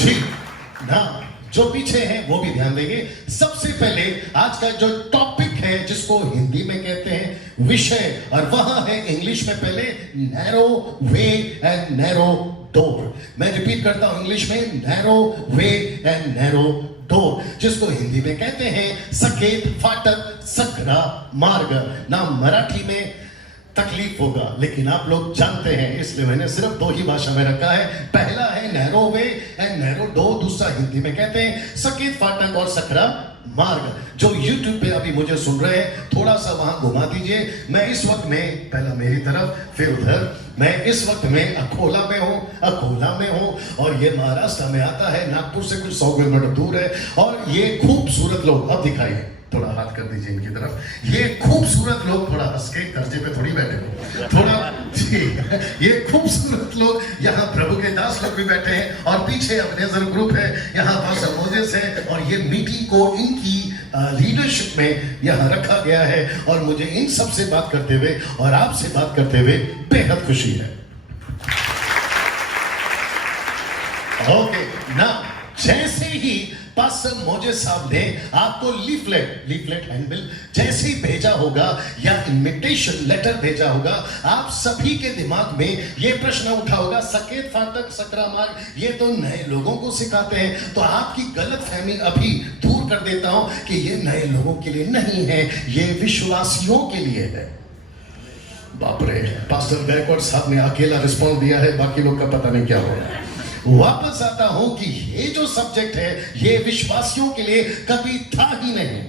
जी ना, जो पीछे हैं वो भी ध्यान देंगे। सबसे पहले आज का जो टॉपिक है, जिसको हिंदी में कहते हैं विषय, और वह है इंग्लिश में पहले narrow way and narrow door. मैं रिपीट करता हूं इंग्लिश में, narrow way and narrow door, जिसको हिंदी में कहते हैं सकेत फाटक सकरा मार्ग। ना मराठी में तकलीफ होगा, लेकिन आप लोग जानते हैं, इसलिए मैंने सिर्फ दो ही भाषा में रखा है। पहला है narrow way and narrow door, दूसरा हिंदी में कहते हैं सकेत फाटक और सकरा मार्ग। जो YouTube पे अभी मुझे सुन रहे हैं, थोड़ा सा वहां घुमा दीजिए। मैं इस वक्त में, पहला मेरी तरफ फिर उधर, मैं इस वक्त में अकोला में हूँ और ये महाराष्ट्र में आता है, नागपुर से कुछ 100 किलोमीटर दूर है। और ये खूबसूरत लोग, अब दिखाइए, थोड़ा हाथ कर दीजिए इनकी तरफ। ये खूबसूरत लोग, थोड़ा हंस के, कर्जे पे थोड़ी बैठे हो थोड़ा जी, ये खूबसूरत लोग, यहाँ प्रभु के दास लोग भी बैठे हैं और पीछे अबनेज़र ग्रुप है, यहाँ पास्टर मोजेस है, और ये मीटिंग को इनकी लीडरशिप में यहाँ रखा गया है। और मुझे इन सब से बात करते हुए और आपसे बात करते हुए बेहद खुशी है। ओके ना, जैसे ही पास्टर मोजेस साहब ने आपको लीफलेट हैंडबिल जैसे ही भेजा होगा या इनविटेशन लेटर भेजा होगा, आप सभी के दिमाग में ये प्रश्न उठा होगा, सकेत फाटक सकरा मार्ग, ये तो नए लोगों को सिखाते हैं। तो आपकी गलतफहमी अभी दूर कर देता हूं कि ये नए लोगों के लिए नहीं है, ये विश्वासियों के लिए है। बाप रे, पास्टर गायकवाड़ साहब ने अकेला रिस्पॉन्स दिया है, बाकी लोग का पता नहीं क्या हो रहा है। वापस आता हूं कि ये जो सब्जेक्ट है, ये विश्वासियों के लिए कभी था ही नहीं।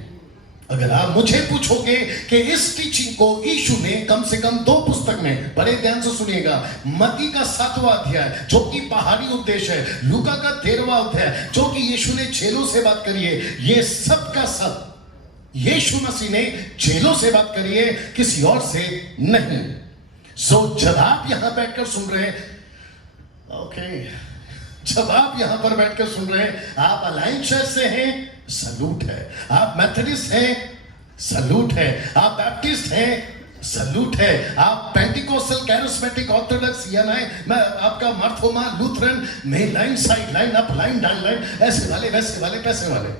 अगर आप मुझे पूछोगे कि इस टीचिंग को यीशु ने कम से कम 2 पुस्तक में, बड़े ध्यान से सुनिएगा, मत्ती का 7वां अध्याय जो कि पहाड़ी उपदेश है, लूका का 13वां अध्याय जो कि यीशु ने चेलों से बात करी है, ये सब का सब यीशु मसीह ने चेलों से बात करी है, किसी और से नहीं। सो जब आप यहां बैठकर सुन रहे हैं, ओके, जब आप यहां पर बैठकर सुन रहे हैं, आप अलायंस चर्च से हैं, सलूट है। आप मेथोडिस्ट हैं, सलूट है। आप बैप्टिस्ट हैं, सलूट है। आप पेंटिकोस्टल, कैरिस्मेटिक, ऑर्थोडॉक्स या नहीं, मैं आपका Marthoma, Lutheran, main line, side line, up line, down line, ऐसे वाले, वैसे वाले, पैसे वाले,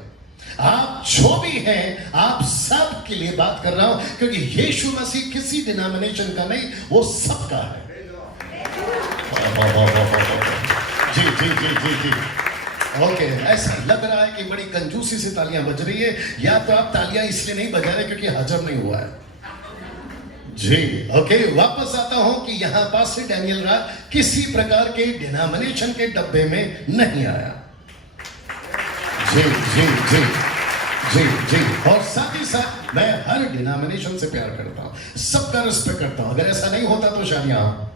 आप जो भी हैं, आप सब के लिए बात कर रहा हूं, क्योंकि यीशु मसीह किसी डिनोमिनेशन का नहीं, वो सबका है। जी जी जी जी जी, ओके। ऐसा लग रहा है कि बड़ी कंजूसी से तालियां बज रही है, या तो आप तालियां इसलिए नहीं बजा रहे क्योंकि हजम नहीं हुआ है। जी ओके, वापस आता हूं कि यहां पास्टर डैनियल राज किसी प्रकार के डिनोमिनेशन के डब्बे में नहीं आया। जी जी जी जी जी, और साथ ही साथ मैं हर डिनोमिनेशन से प्यार करता हूं, सबका रिस्पेक्ट करता हूं। अगर ऐसा नहीं होता तो शायद यहां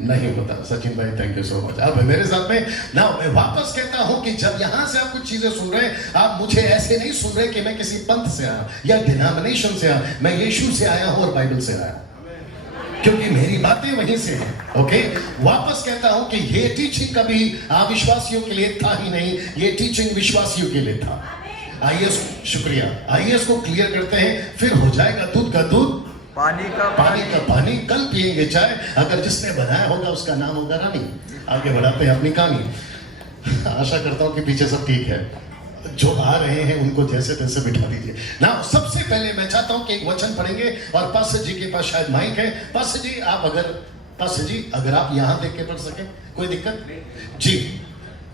नहीं होता। सचिन भाई, थैंक यू सो मच, आप मेरे साथ में ना। मैं वापस कहता हूं कि जब यहां से आप कुछ चीजें सुन रहे हैं, आप मुझे ऐसे नहीं सुन रहे कि मैं किसी पंथ से आया या डिनोमिनेशन से आया, मैं यीशु से आया हूं और बाइबल से आया, क्योंकि मेरी बातें वहीं से हैं। ओके, वापस कहता हूं कि ये टीचिंग कभी अविश्वासियों के लिए था ही नहीं, ये टीचिंग विश्वासियों के लिए था। आइए, शुक्रिया, आइए इसको क्लियर करते हैं, फिर हो जाएगा दूध का दूध, पानी का पानी। कल पिएंगे चाय, अगर जिसने बनाया होगा उसका नाम होगा रानी। आगे बढ़ाते हैं अपनी कहानी। आशा करता हूं कि पीछे सब ठीक है, जो आ रहे हैं उनको जैसे तैसे बिठा दीजिए ना। सबसे पहले मैं चाहता हूं कि एक वचन पढ़ेंगे, और पास्टर जी के पास शायद माइक है। पास्टर जी, अगर आप यहां देख के पढ़ सके, कोई दिक्कत जी।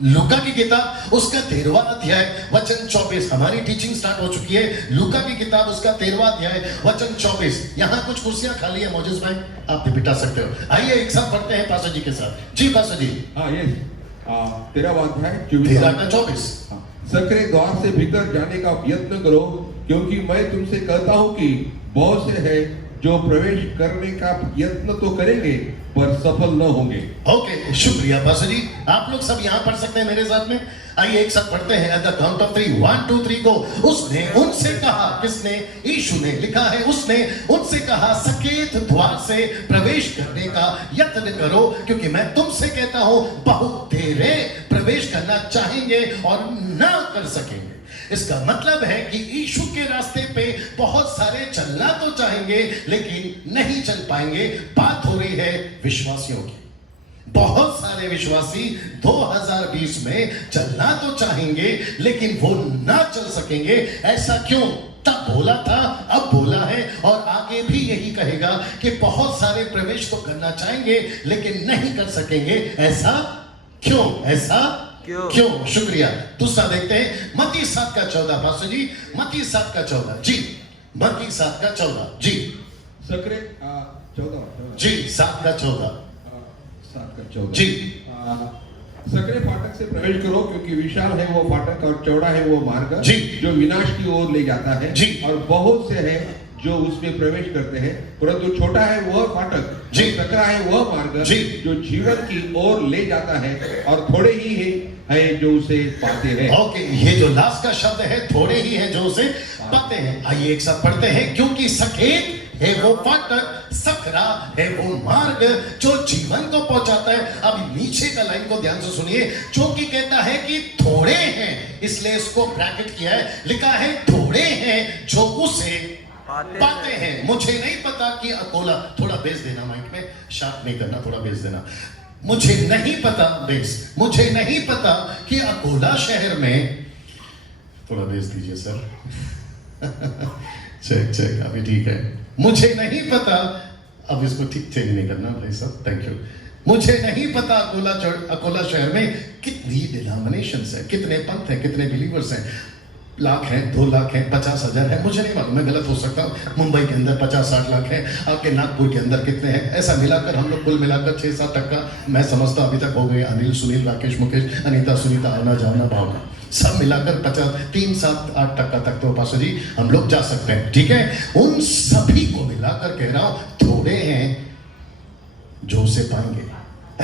लूका की किताब उसका 13वां अध्याय वचन 24, हमारी टीचिंग स्टार्ट हो चुकी है। लूका की किताब उसका 13वां अध्याय वचन 24। यहाँ कुछ कुर्सियां खाली है, मोजेस भाई आप भी बिठा सकते हो। आइए एक साथ पढ़ते हैं पास्टर जी के साथ। जी पास्टर जी। हाँ, ये 13वां अध्याय 24। सकरे द्वार से भीतर जाने का यत्न करो, क्योंकि मैं तुमसे कहता हूँ कि बहुत से हैं जो प्रवेश करने का यत्न तो करेंगे पर सफल न होंगे। ओके, शुक्रिया पास्टर जी। आप लोग सब यहाँ पढ़ सकते हैं मेरे साथ में। आइए एक साथ पढ़ते हैं, एट द काउंट ऑफ 3, 1 2 3 गो। उसने उनसे कहा, किसने? यीशु ने। लिखा है उसने उनसे कहा, सकेत द्वार से प्रवेश करने का यत्न करो, क्योंकि मैं तुमसे कहता हूं बहुत तेरे प्रवेश करना चाहेंगे और ना कर सकेंगे। इसका मतलब है कि यीशु के रास्ते पे बहुत सारे चलना तो चाहेंगे लेकिन नहीं चल पाएंगे। बात हो रही है विश्वासियों की। बहुत सारे विश्वासी 2020 में चलना तो चाहेंगे लेकिन वो ना चल सकेंगे। ऐसा क्यों? तब बोला था, अब बोला है और आगे भी यही कहेगा कि बहुत सारे प्रवेश तो करना चाहेंगे लेकिन नहीं कर सकेंगे। ऐसा क्यों? ऐसा क्यों? शुक्रिया। दूसरा देखते हैं मत्ती 7:14। पास्टर जी मत्ती 7:14 जी, मत्ती 7:14 जी, सकरे 14 जी 7:14 7:14 जी। सकरे फाटक से प्रवेश करो क्योंकि विशाल है वो फाटक और चौड़ा है वो मार्ग जी। जो विनाश की ओर ले जाता है जी। और बहुत से हैं जो उसमें प्रवेश करते हैं, परंतु छोटा है वह फाटक, जी। सकरा है वह मार्ग जी। जो जीवन की ओर ले जाता है और थोड़े ही है जो उसे पाते हैं। ओके, ये जो लास्ट का शब्द है थोड़े ही है जो उसे पाते हैं। आइए एक साथ पढ़ते हैं। क्योंकि सकेत है वो फाटक, सकरा है वो मार्ग जो जीवन को पहुंचाता है। अब नीचे का लाइन को ध्यान से सुनिए। क्योंकि कहता है कि थोड़े हैं, इसलिए इसको ब्रैकेट किया है, लिखा है थोड़े हैं जो उसे पाते हैं। मुझे नहीं पता कि अकोला, थोड़ा बेस देना माइक में, शार्प नहीं करना, थोड़ा बेस देना। मुझे नहीं पता, बेस, मुझे नहीं पता कि अकोला शहर में, थोड़ा बेस दीजिए सर। चेक चेक, अभी ठीक है। मुझे नहीं पता, अब इसको ठीक चेंज नहीं करना भाई साहब, थैंक यू। मुझे नहीं पता अकोला शहर में कितनी डिनोमिनेशंस है, कितने पंथ हैं, कितने बिलीवर्स हैं। लाख हैं, 2 लाख हैं, 50,000 है, मुझे नहीं मालूम, मैं गलत हो सकता हूँ। मुंबई के अंदर 50-60 लाख है, आपके नागपुर के अंदर कितने हैं, ऐसा मिलाकर हम लोग कुल मिलाकर 6-7% मैं समझता अभी तक हो गए। अनिल, सुनील, राकेश, मुकेश, अनीता, सुनीता, आना, जाना, भावना, सब मिलाकर 3-7-8% तक तो पास्टर जी हम लोग जा सकते हैं। ठीक है, उन सभी को मिलाकर कह रहा हूं थोड़े हैं जो उसे पाएंगे।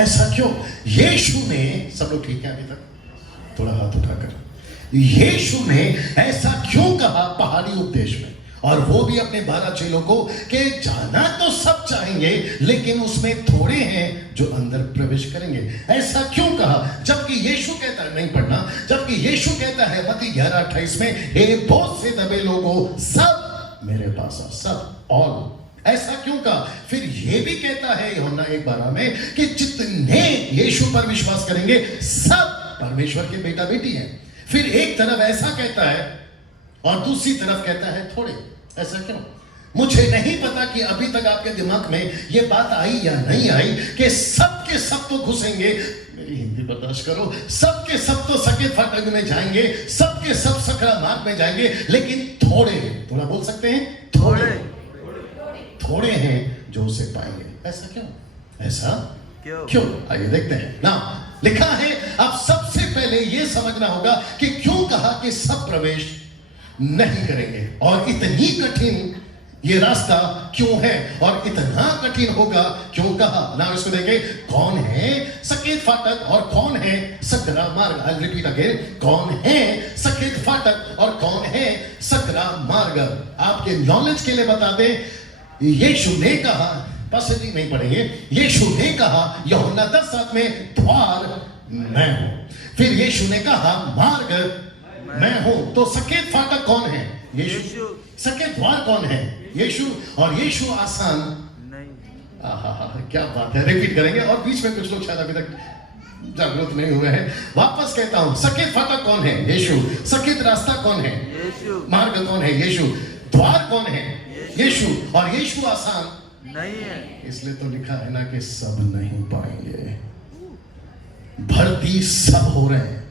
ऐसा क्यों? यीशु ने, सब लोग ठीक है अभी तक? थोड़ा हाथ उठाकर। यीशु ने ऐसा क्यों कहा पहाड़ी उपदेश में, और वो भी अपने 12 चेलों को, कि जाना तो सब चाहेंगे लेकिन उसमें थोड़े हैं जो अंदर प्रवेश करेंगे। ऐसा क्यों कहा? जबकि यीशु कहता है, नहीं पढ़ना, जबकि यीशु कहता है मत्ती 11:28 में, हे बहुत से दबे लोगों सब मेरे पास आओ, सब, ऑल। ऐसा क्यों कहा? फिर ये भी कहता है यूहन्ना 1:12 में कि जितने यीशु पर विश्वास करेंगे सब परमेश्वर के बेटा बेटी हैं। फिर एक तरफ ऐसा कहता है और दूसरी तरफ कहता है थोड़े। ऐसा क्यों? मुझे नहीं पता कि अभी तक आपके दिमाग में यह बात आई या नहीं आई कि सब के सब तो घुसेंगे, मेरी हिंदी बर्दाश्त करो, सब के सब तो सकेत फाटक में जाएंगे, सब के सब सकरा मार्ग में जाएंगे, लेकिन थोड़े, थोड़ा बोल सकते हैं, थोड़े हैं जो उसे पाएंगे। ऐसा क्यों? ऐसा क्यों? आइए देखते हैं ना। लिखा है, अब सबसे पहले यह समझना होगा कि क्यों कहा कि सब प्रवेश नहीं करेंगे, और इतनी कठिन ये रास्ता क्यों है, और इतना कठिन होगा क्यों कहा ना। इसको देखें, कौन है सकेत फाटक और कौन है सकरा मार्ग। आई रिपीट अगेन, कौन है सकेत फाटक और कौन है सकरा मार्ग। आपके नॉलेज के लिए बता दें, यीशु ने कहा, पास्टर जी नहीं पढ़ेंगे, यीशु ने कहा यूहन्ना 10:7 में, द्वार मैं हूं। फिर यीशु ने कहा मार्ग मैं हूं। तो सकेत फाटक कौन है? यीशु। सकेत द्वार कौन है? यीशु। और यीशु आसान नहीं। आहा, क्या बात है। रिपीट करेंगे, और बीच में कुछ लोग शायद अभी तक जागरूक नहीं हुए हैं। वापस कहता हूं, सकेत फाटक कौन है? यीशु। सकेत रास्ता कौन है? यीशु। मार्ग कौन है? यीशु। द्वार कौन है? यीशु। और यीशु आसान नहीं है, इसलिए तो लिखा है ना कि सब नहीं पाएंगे। भर्ती सब हो रहे हैं,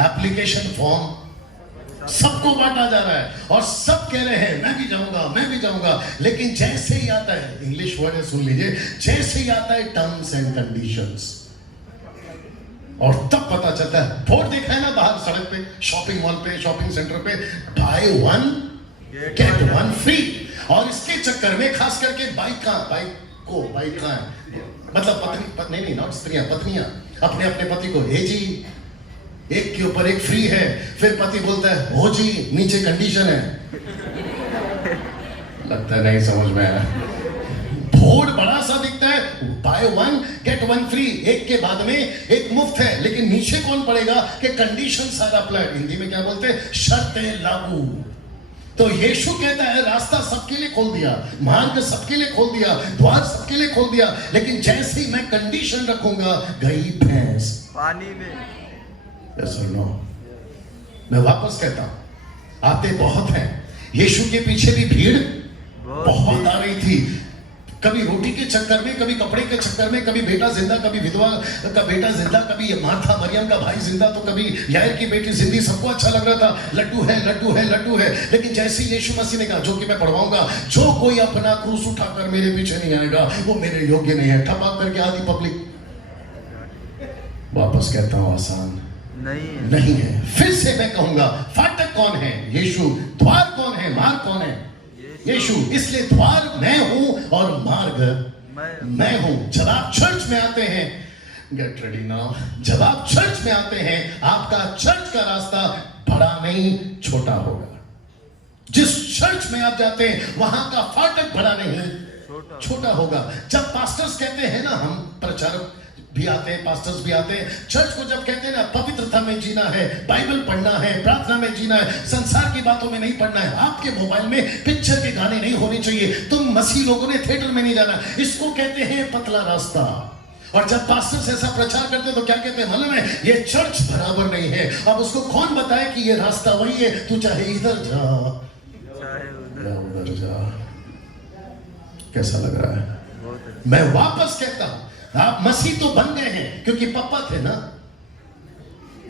एप्लीकेशन फॉर्म सबको बांटा जा रहा है, और सब कह रहे हैं मैं भी जाऊंगा, मैं भी जाऊंगा। लेकिन जैसे ही आता है, इंग्लिश वर्ड है सुन लीजिए, जैसे ही आता है टर्म्स एंड कंडीशंस, और तब पता चलता है। बोर्ड देखा है ना बाहर सड़क पे, शॉपिंग मॉल पे, शॉपिंग सेंटर पे, बाय 1 गेट 1 फ्री। और इसके चक्कर में खास करके बाइक कहां है, मतलब पत्नी नहीं, नॉट स्त्रियां, पत्नियां अपने अपने पति को, हे जी एक के ऊपर एक फ्री है। फिर पति बोलता है, हो जी नीचे कंडीशन है। लगता है नहीं समझ में आया। बोर्ड बड़ा सा दिखता है, बाय 1 गेट 1 फ्री, एक के बाद में एक मुफ्त है, लेकिन नीचे कौन पड़ेगा कि कंडीशन सारा अप्लाई। हिंदी में क्या बोलते हैं? शर्तें लागू। तो यीशु कहता है रास्ता सबके लिए खोल दिया, मार्ग सबके लिए खोल दिया, द्वार सबके लिए खोल दिया, लेकिन जैसे ही मैं कंडीशन रखूंगा, गई भैंस पानी में। Yes or no? मैं वापस कहता हूं, आते बहुत हैं, यीशु के पीछे भी भीड़ बहुत आ रही थी, कभी रोटी के चक्कर में, कभी कपड़े के चक्कर में, कभी बेटा जिंदा, कभी विधवा का बेटा जिंदा, कभी मार्था मरियम का भाई जिंदा, तो कभी यायर की बेटी जिंदी, सबको अच्छा लग रहा था, लड्डू है लड्डू है लड्डू है। लेकिन जैसे यीशु मसीह ने कहा, जो कि मैं पढ़वाऊंगा, जो कोई अपना क्रूस उठाकर मेरे पीछे नहीं आएगा वो मेरे योग्य नहीं है, ठपाक करके आधी पब्लिक। वापस कहता हूं, आसान नहीं है। फिर से मैं कहूंगा, फाटक कौन है? यीशु। द्वार कौन है? मार्ग कौन है? यीशु। इसलिए द्वार मैं हूं और मार्ग मैं हूं। जब आप चर्च में आते हैं, गेट रेडी नाउ, जब आप चर्च में आते हैं, आपका चर्च का रास्ता बड़ा नहीं छोटा होगा। जिस चर्च में आप जाते हैं वहां का फाटक बड़ा नहीं छोटा होगा। जब पास्टर्स कहते हैं ना, हम प्रचारक भी आते हैं, पास्टर्स भी आते हैं, चर्च को जब कहते हैं ना, पवित्रता में जीना है, बाइबल पढ़ना है, प्रार्थना में जीना है, संसार की बातों में नहीं पढ़ना है, आपके मोबाइल में पिक्चर के गाने नहीं होने चाहिए, तुम मसीह लोगों ने थिएटर में नहीं जाना, इसको कहते हैं पतला रास्ता। और जब पास्टर्स ऐसा प्रचार करते हैं तो क्या कहते हैं मालूम है? ये चर्च बराबर नहीं है। अब उसको कौन बताए कि ये रास्ता वही है, तू चाहे इधर जा चाहे उधर जा। कैसा लग रहा है? मैं वापस कहता हूं, आप मसीह तो बन गए हैं क्योंकि पापा थे ना,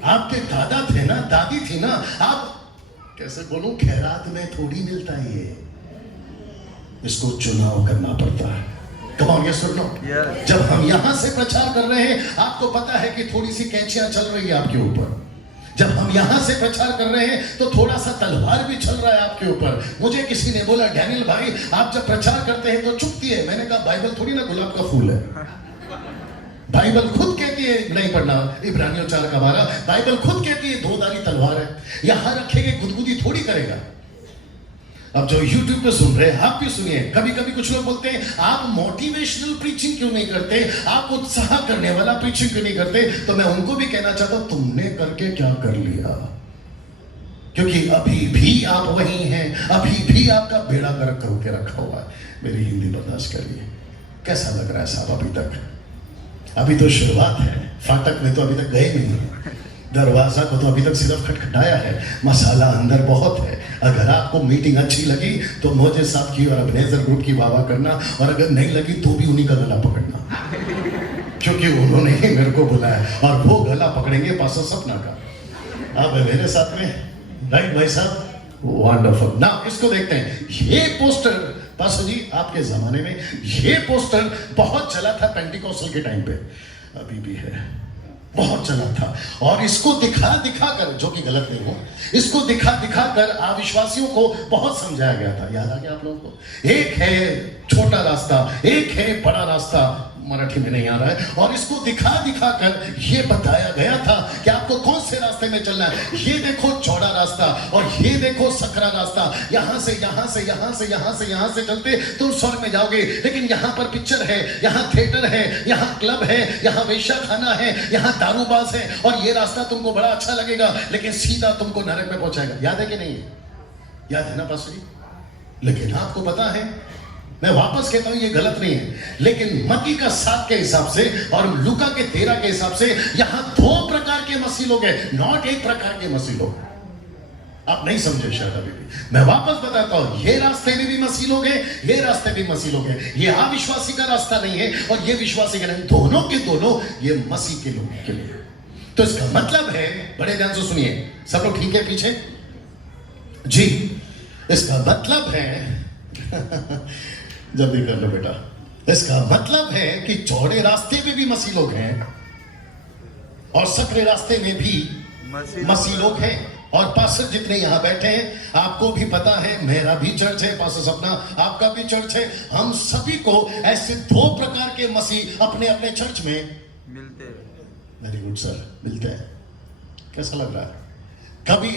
आपके दादा थे ना, दादी थी ना। आप कैसे बोलूं, खैरात में थोड़ी मिलता है ये, इसको चुनाव करना पड़ता है। कम ऑन, ये सुन लो, जब हम यहां से प्रचार कर रहे हैं, आपको पता है कि थोड़ी सी कैंचियां चल रही है आपके ऊपर। जब हम यहां से प्रचार कर रहे हैं तो थोड़ा सा तलवार भी चल रहा है आपके ऊपर। मुझे किसी ने बोला, डैनियल भाई आप जब प्रचार करते हैं तो चुभती है। मैंने कहा, बाइबल थोड़ी ना गुलाब का फूल है, बाइबल खुद कहती है, नहीं पढ़ना इब्रानियों 4:12, बाइबल खुद कहती है 2 धारी तलवार है, यहां रखेंगे गुदगुदी थोड़ी करेगा। अब जो YouTube पे सुन रहे हैं, आप भी सुनिए। कभी कभी कुछ लोग बोलते हैं, आप मोटिवेशनल प्रीचिंग क्यों नहीं करते, आप उत्साह करने वाला प्रीचिंग क्यों नहीं करते? तो मैं उनको भी कहना चाहता हूं, तुमने करके क्या कर लिया? क्योंकि अभी भी आप वही हैं, अभी भी आपका बेड़ा गर्क करके रखा हुआ है। मेरी हिंदी बर्दाश्त करिए। कैसा लग रहा है साहब? अभी तक, अभी तो शुरुआत है, फाटक में तो अभी तक गए नहीं, दरवाजा को तो अभी तक सिर्फ खटखटाया है, मसाला अंदर बहुत है। अगर आपको मीटिंग अच्छी लगी तो मुझे साहब की और अबनेजर ग्रुप की वाह करना, और अगर नहीं लगी तो भी उन्हीं का गला पकड़ना, क्योंकि उन्होंने ही मेरे को बुलाया और वो गला पकड़ेंगे पास्टर सपना का। आप मेरे साथ में, राइट भाई साहब? वंडरफुल। ना इसको देखते हैं, ये पोस्टर पास्टर जी आपके जमाने में ये पोस्टर बहुत चला था, पेंटिकोस्टल के टाइम पे, अभी भी है, बहुत चला था। और इसको दिखा दिखा कर, जो कि गलत नहीं हो, इसको दिखा दिखा कर अविश्वासियों को बहुत समझाया गया था। याद आ गया आप लोगों को? एक है छोटा रास्ता, एक है बड़ा रास्ता, मराठी में नहीं आ रहा है। और इसको दिखा दिखा कर ये बताया गया था कि आपको कौन से रास्ते में चलना है। ये देखो चौड़ा रास्ता और ये देखो सकरा रास्ता, यहां से यहां से यहां से यहां से यहां से चलते तुम स्वर्ग में जाओगे। लेकिन यहां पर पिक्चर है, यहां थिएटर है, यहां क्लब है, यहां वेश्या खाना है, यहां दारूबाज है, और ये रास्ता तुमको बड़ा अच्छा लगेगा लेकिन सीधा तुमको नरक में पहुंचाएगा। याद है कि नहीं? याद है ना पास्टर जी? लेकिन आपको पता है, मैं वापस कहता हूं ये गलत नहीं है, लेकिन मत्ती का 7 के हिसाब से और लूका के 13 के हिसाब से यहां 2 प्रकार के मसीह लोग हैं, नॉट एक प्रकार के मसीह लोग। आप नहीं समझे शायद अभी भी। मैं वापस बताता हूं, ये रास्ते में भी मसीह लोग हैं, ये रास्ते भी मसीह लोग हैं। ये अविश्वासी का रास्ता नहीं है और ये विश्वासी का नहीं, दोनों के दोनों ये मसीह के लोगों के लिए। तो इसका मतलब है, बड़े ध्यान से सुनिए, सब लोग ठीक है पीछे जी? इसका मतलब है जल्दी कर लो बेटा। इसका मतलब है कि चौड़े रास्ते में भी मसीह लोग हैं और सकरे रास्ते में भी मसीह लोग हैं। और पास्टर जितने यहां बैठे हैं, आपको भी पता है, मेरा भी चर्च है, पास्टर सपना आपका भी चर्च है। हम सभी को ऐसे 2 प्रकार के मसीह अपने अपने चर्च में मिलते हैं। वेरी गुड सर, मिलते हैं। कैसा लग रहा है? कभी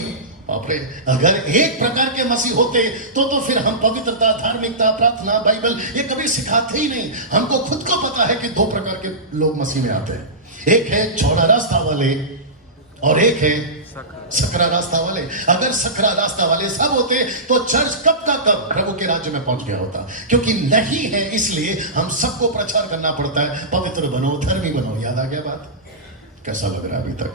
बापरे, अगर एक प्रकार के मसीह होते तो फिर हम पवित्रता, धार्मिकता, प्रार्थना, बाइबल ये कभी सिखाते ही नहीं। हमको खुद को पता है कि 2 प्रकार के लोग मसीह में आते हैं। एक है चौड़ा रास्ता वाले और एक है सकरा रास्ता वाले। अगर सकरा रास्ता वाले सब होते तो चर्च कब का कब प्रभु के राज्य में पहुंच गया होता, क्योंकि नहीं है, इसलिए हम सबको प्रचार करना पड़ता है, पवित्र बनो, धर्मी बनो। याद आ गया बात? कैसा लग रहा है अभी तक?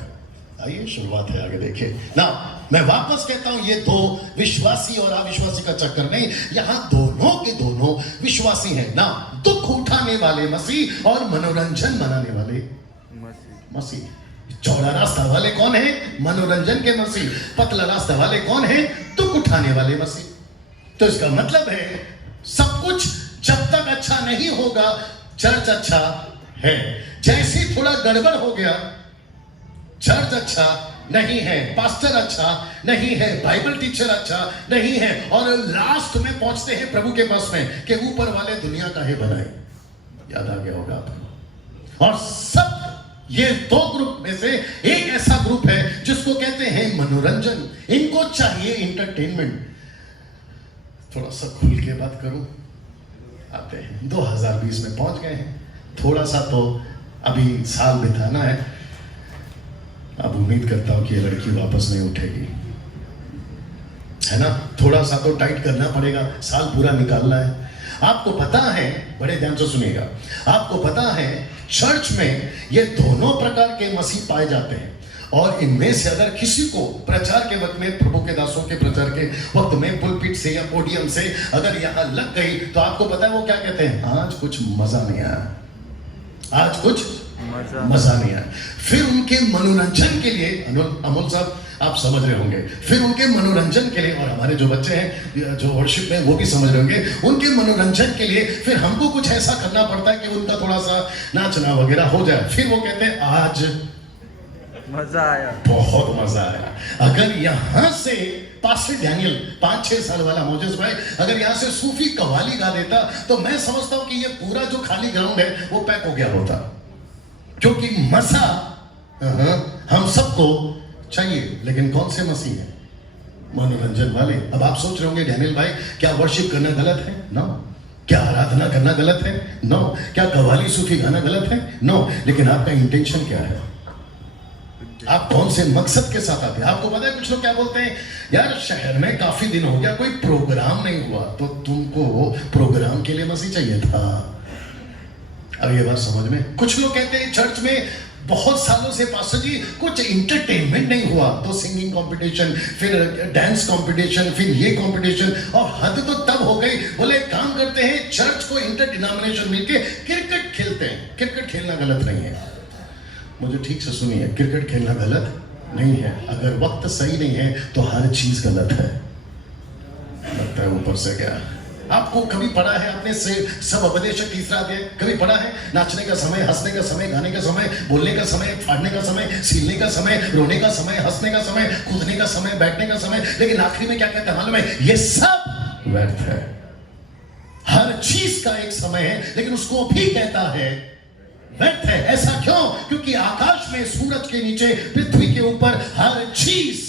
आइए शुरुआत है, आगे देखिए ना। मैं वापस कहता हूं, ये दो विश्वासी और अविश्वासी का चक्कर नहीं, यहां दोनों के दोनों विश्वासी हैं ना। दुख उठाने वाले मसीह और मनोरंजन मनाने वाले मसीह। चौड़ा रास्ता वाले कौन है? मनोरंजन के मसीह। पतला रास्ता वाले कौन है? दुख उठाने वाले मसीह। तो इसका मतलब है सब कुछ जब तक अच्छा नहीं होगा, चर्च अच्छा है। जैसे ही थोड़ा गड़बड़ हो गया, चर्च अच्छा नहीं है, पास्टर अच्छा नहीं है, बाइबल टीचर अच्छा नहीं है, और लास्ट में पहुंचते हैं प्रभु के पास में कि ऊपर वाले दुनिया का है बनाए। याद आ गया होगा आपको। और सब ये दो ग्रुप में से एक ऐसा ग्रुप है जिसको कहते हैं मनोरंजन। इनको चाहिए इंटरटेनमेंट। थोड़ा सा खुल के बात करूं, आते हैं 2020 में पहुंच गए हैं, थोड़ा सा तो अभी साल बिताना है। अब उम्मीद करता हूं कि ये लड़की वापस नहीं उठेगी, है ना। थोड़ा सा तो टाइट करना पड़ेगा, साल पूरा निकालना है। आपको पता है, बड़े ध्यान से सुनिएगा, आपको पता है चर्च में ये दोनों प्रकार के मसीह पाए जाते हैं, और इनमें से अगर किसी को प्रचार के वक्त में, प्रभु के दासों के प्रचार के वक्त में पुलपिट से या पोडियम से अगर यहां लग गई, तो आपको पता है वो क्या कहते हैं? आज कुछ मजा नहीं आया, आज कुछ मजा नहीं आया। फिर उनके मनोरंजन के लिए, अमोल साहब आप समझ रहे होंगे, फिर उनके मनोरंजन के लिए, और हमारे जो बच्चे हैं जो वर्शिप में वो भी समझ रहे होंगे, उनके मनोरंजन के लिए फिर हमको कुछ ऐसा करना पड़ता है कि उनका थोड़ा सा नाचना वगैरह हो जाए। फिर वो कहते हैं आज मजा आया, बहुत मजा आया। अगर यहां से पास्टर डैनियल 5-6 साल वाला मोजेस भाई अगर यहां से सूफी कव्वाली गा देता, तो मैं समझता हूं कि ये पूरा जो खाली ग्राउंड है वो पैक हो गया होता, क्योंकि मजा हम सबको चाहिए। लेकिन कौन से मसीह है? मनोरंजन वाले। अब आप सोच रहे होंगे डैनियल भाई क्या वर्शिप करना गलत है? नो। क्या आराधना करना गलत है? नो। क्या कव्वाली सूफी गाना गलत है? नो। लेकिन आपका इंटेंशन क्या है? आप कौन से मकसद के साथ आते हैं? आपको पता है कुछ लोग क्या बोलते हैं, यार शहर में काफी दिन हो गया कोई प्रोग्राम नहीं हुआ, तो तुमको प्रोग्राम के लिए मसीह चाहिए था। अब ये बात समझ में। कुछ लोग कहते हैं चर्च में बहुत सालों से पास्टर जी कुछ इंटरटेनमेंट नहीं हुआ, तो सिंगिंग कंपटीशन, फिर डांस कंपटीशन, फिर ये कंपटीशन, और हद तो तब हो गई, बोले काम करते हैं चर्च को इंटर डिनोमिनेशन मिलके क्रिकेट खेलते हैं। क्रिकेट खेलना गलत नहीं है, मुझे ठीक से सुनिए, क्रिकेट खेलना गलत नहीं है। अगर वक्त सही नहीं है तो हर चीज गलत है। लगता है ऊपर से क्या आपको कभी पढ़ा है आपने से सब उपदेश तीसरा अध्याय कभी पढ़ा है? नाचने का समय, हंसने का समय, गाने का समय, बोलने का समय, फाड़ने का समय, सीलने का समय, रोने का समय, हंसने का समय, कूदने का समय, बैठने का समय, लेकिन आखिरी में क्या कहता है मालूम है? ये सब व्यर्थ है। हर चीज का एक समय है, लेकिन उसको भी कहता है व्यर्थ है। ऐसा क्यों? क्योंकि आकाश में, सूरज के नीचे, पृथ्वी के ऊपर हर चीज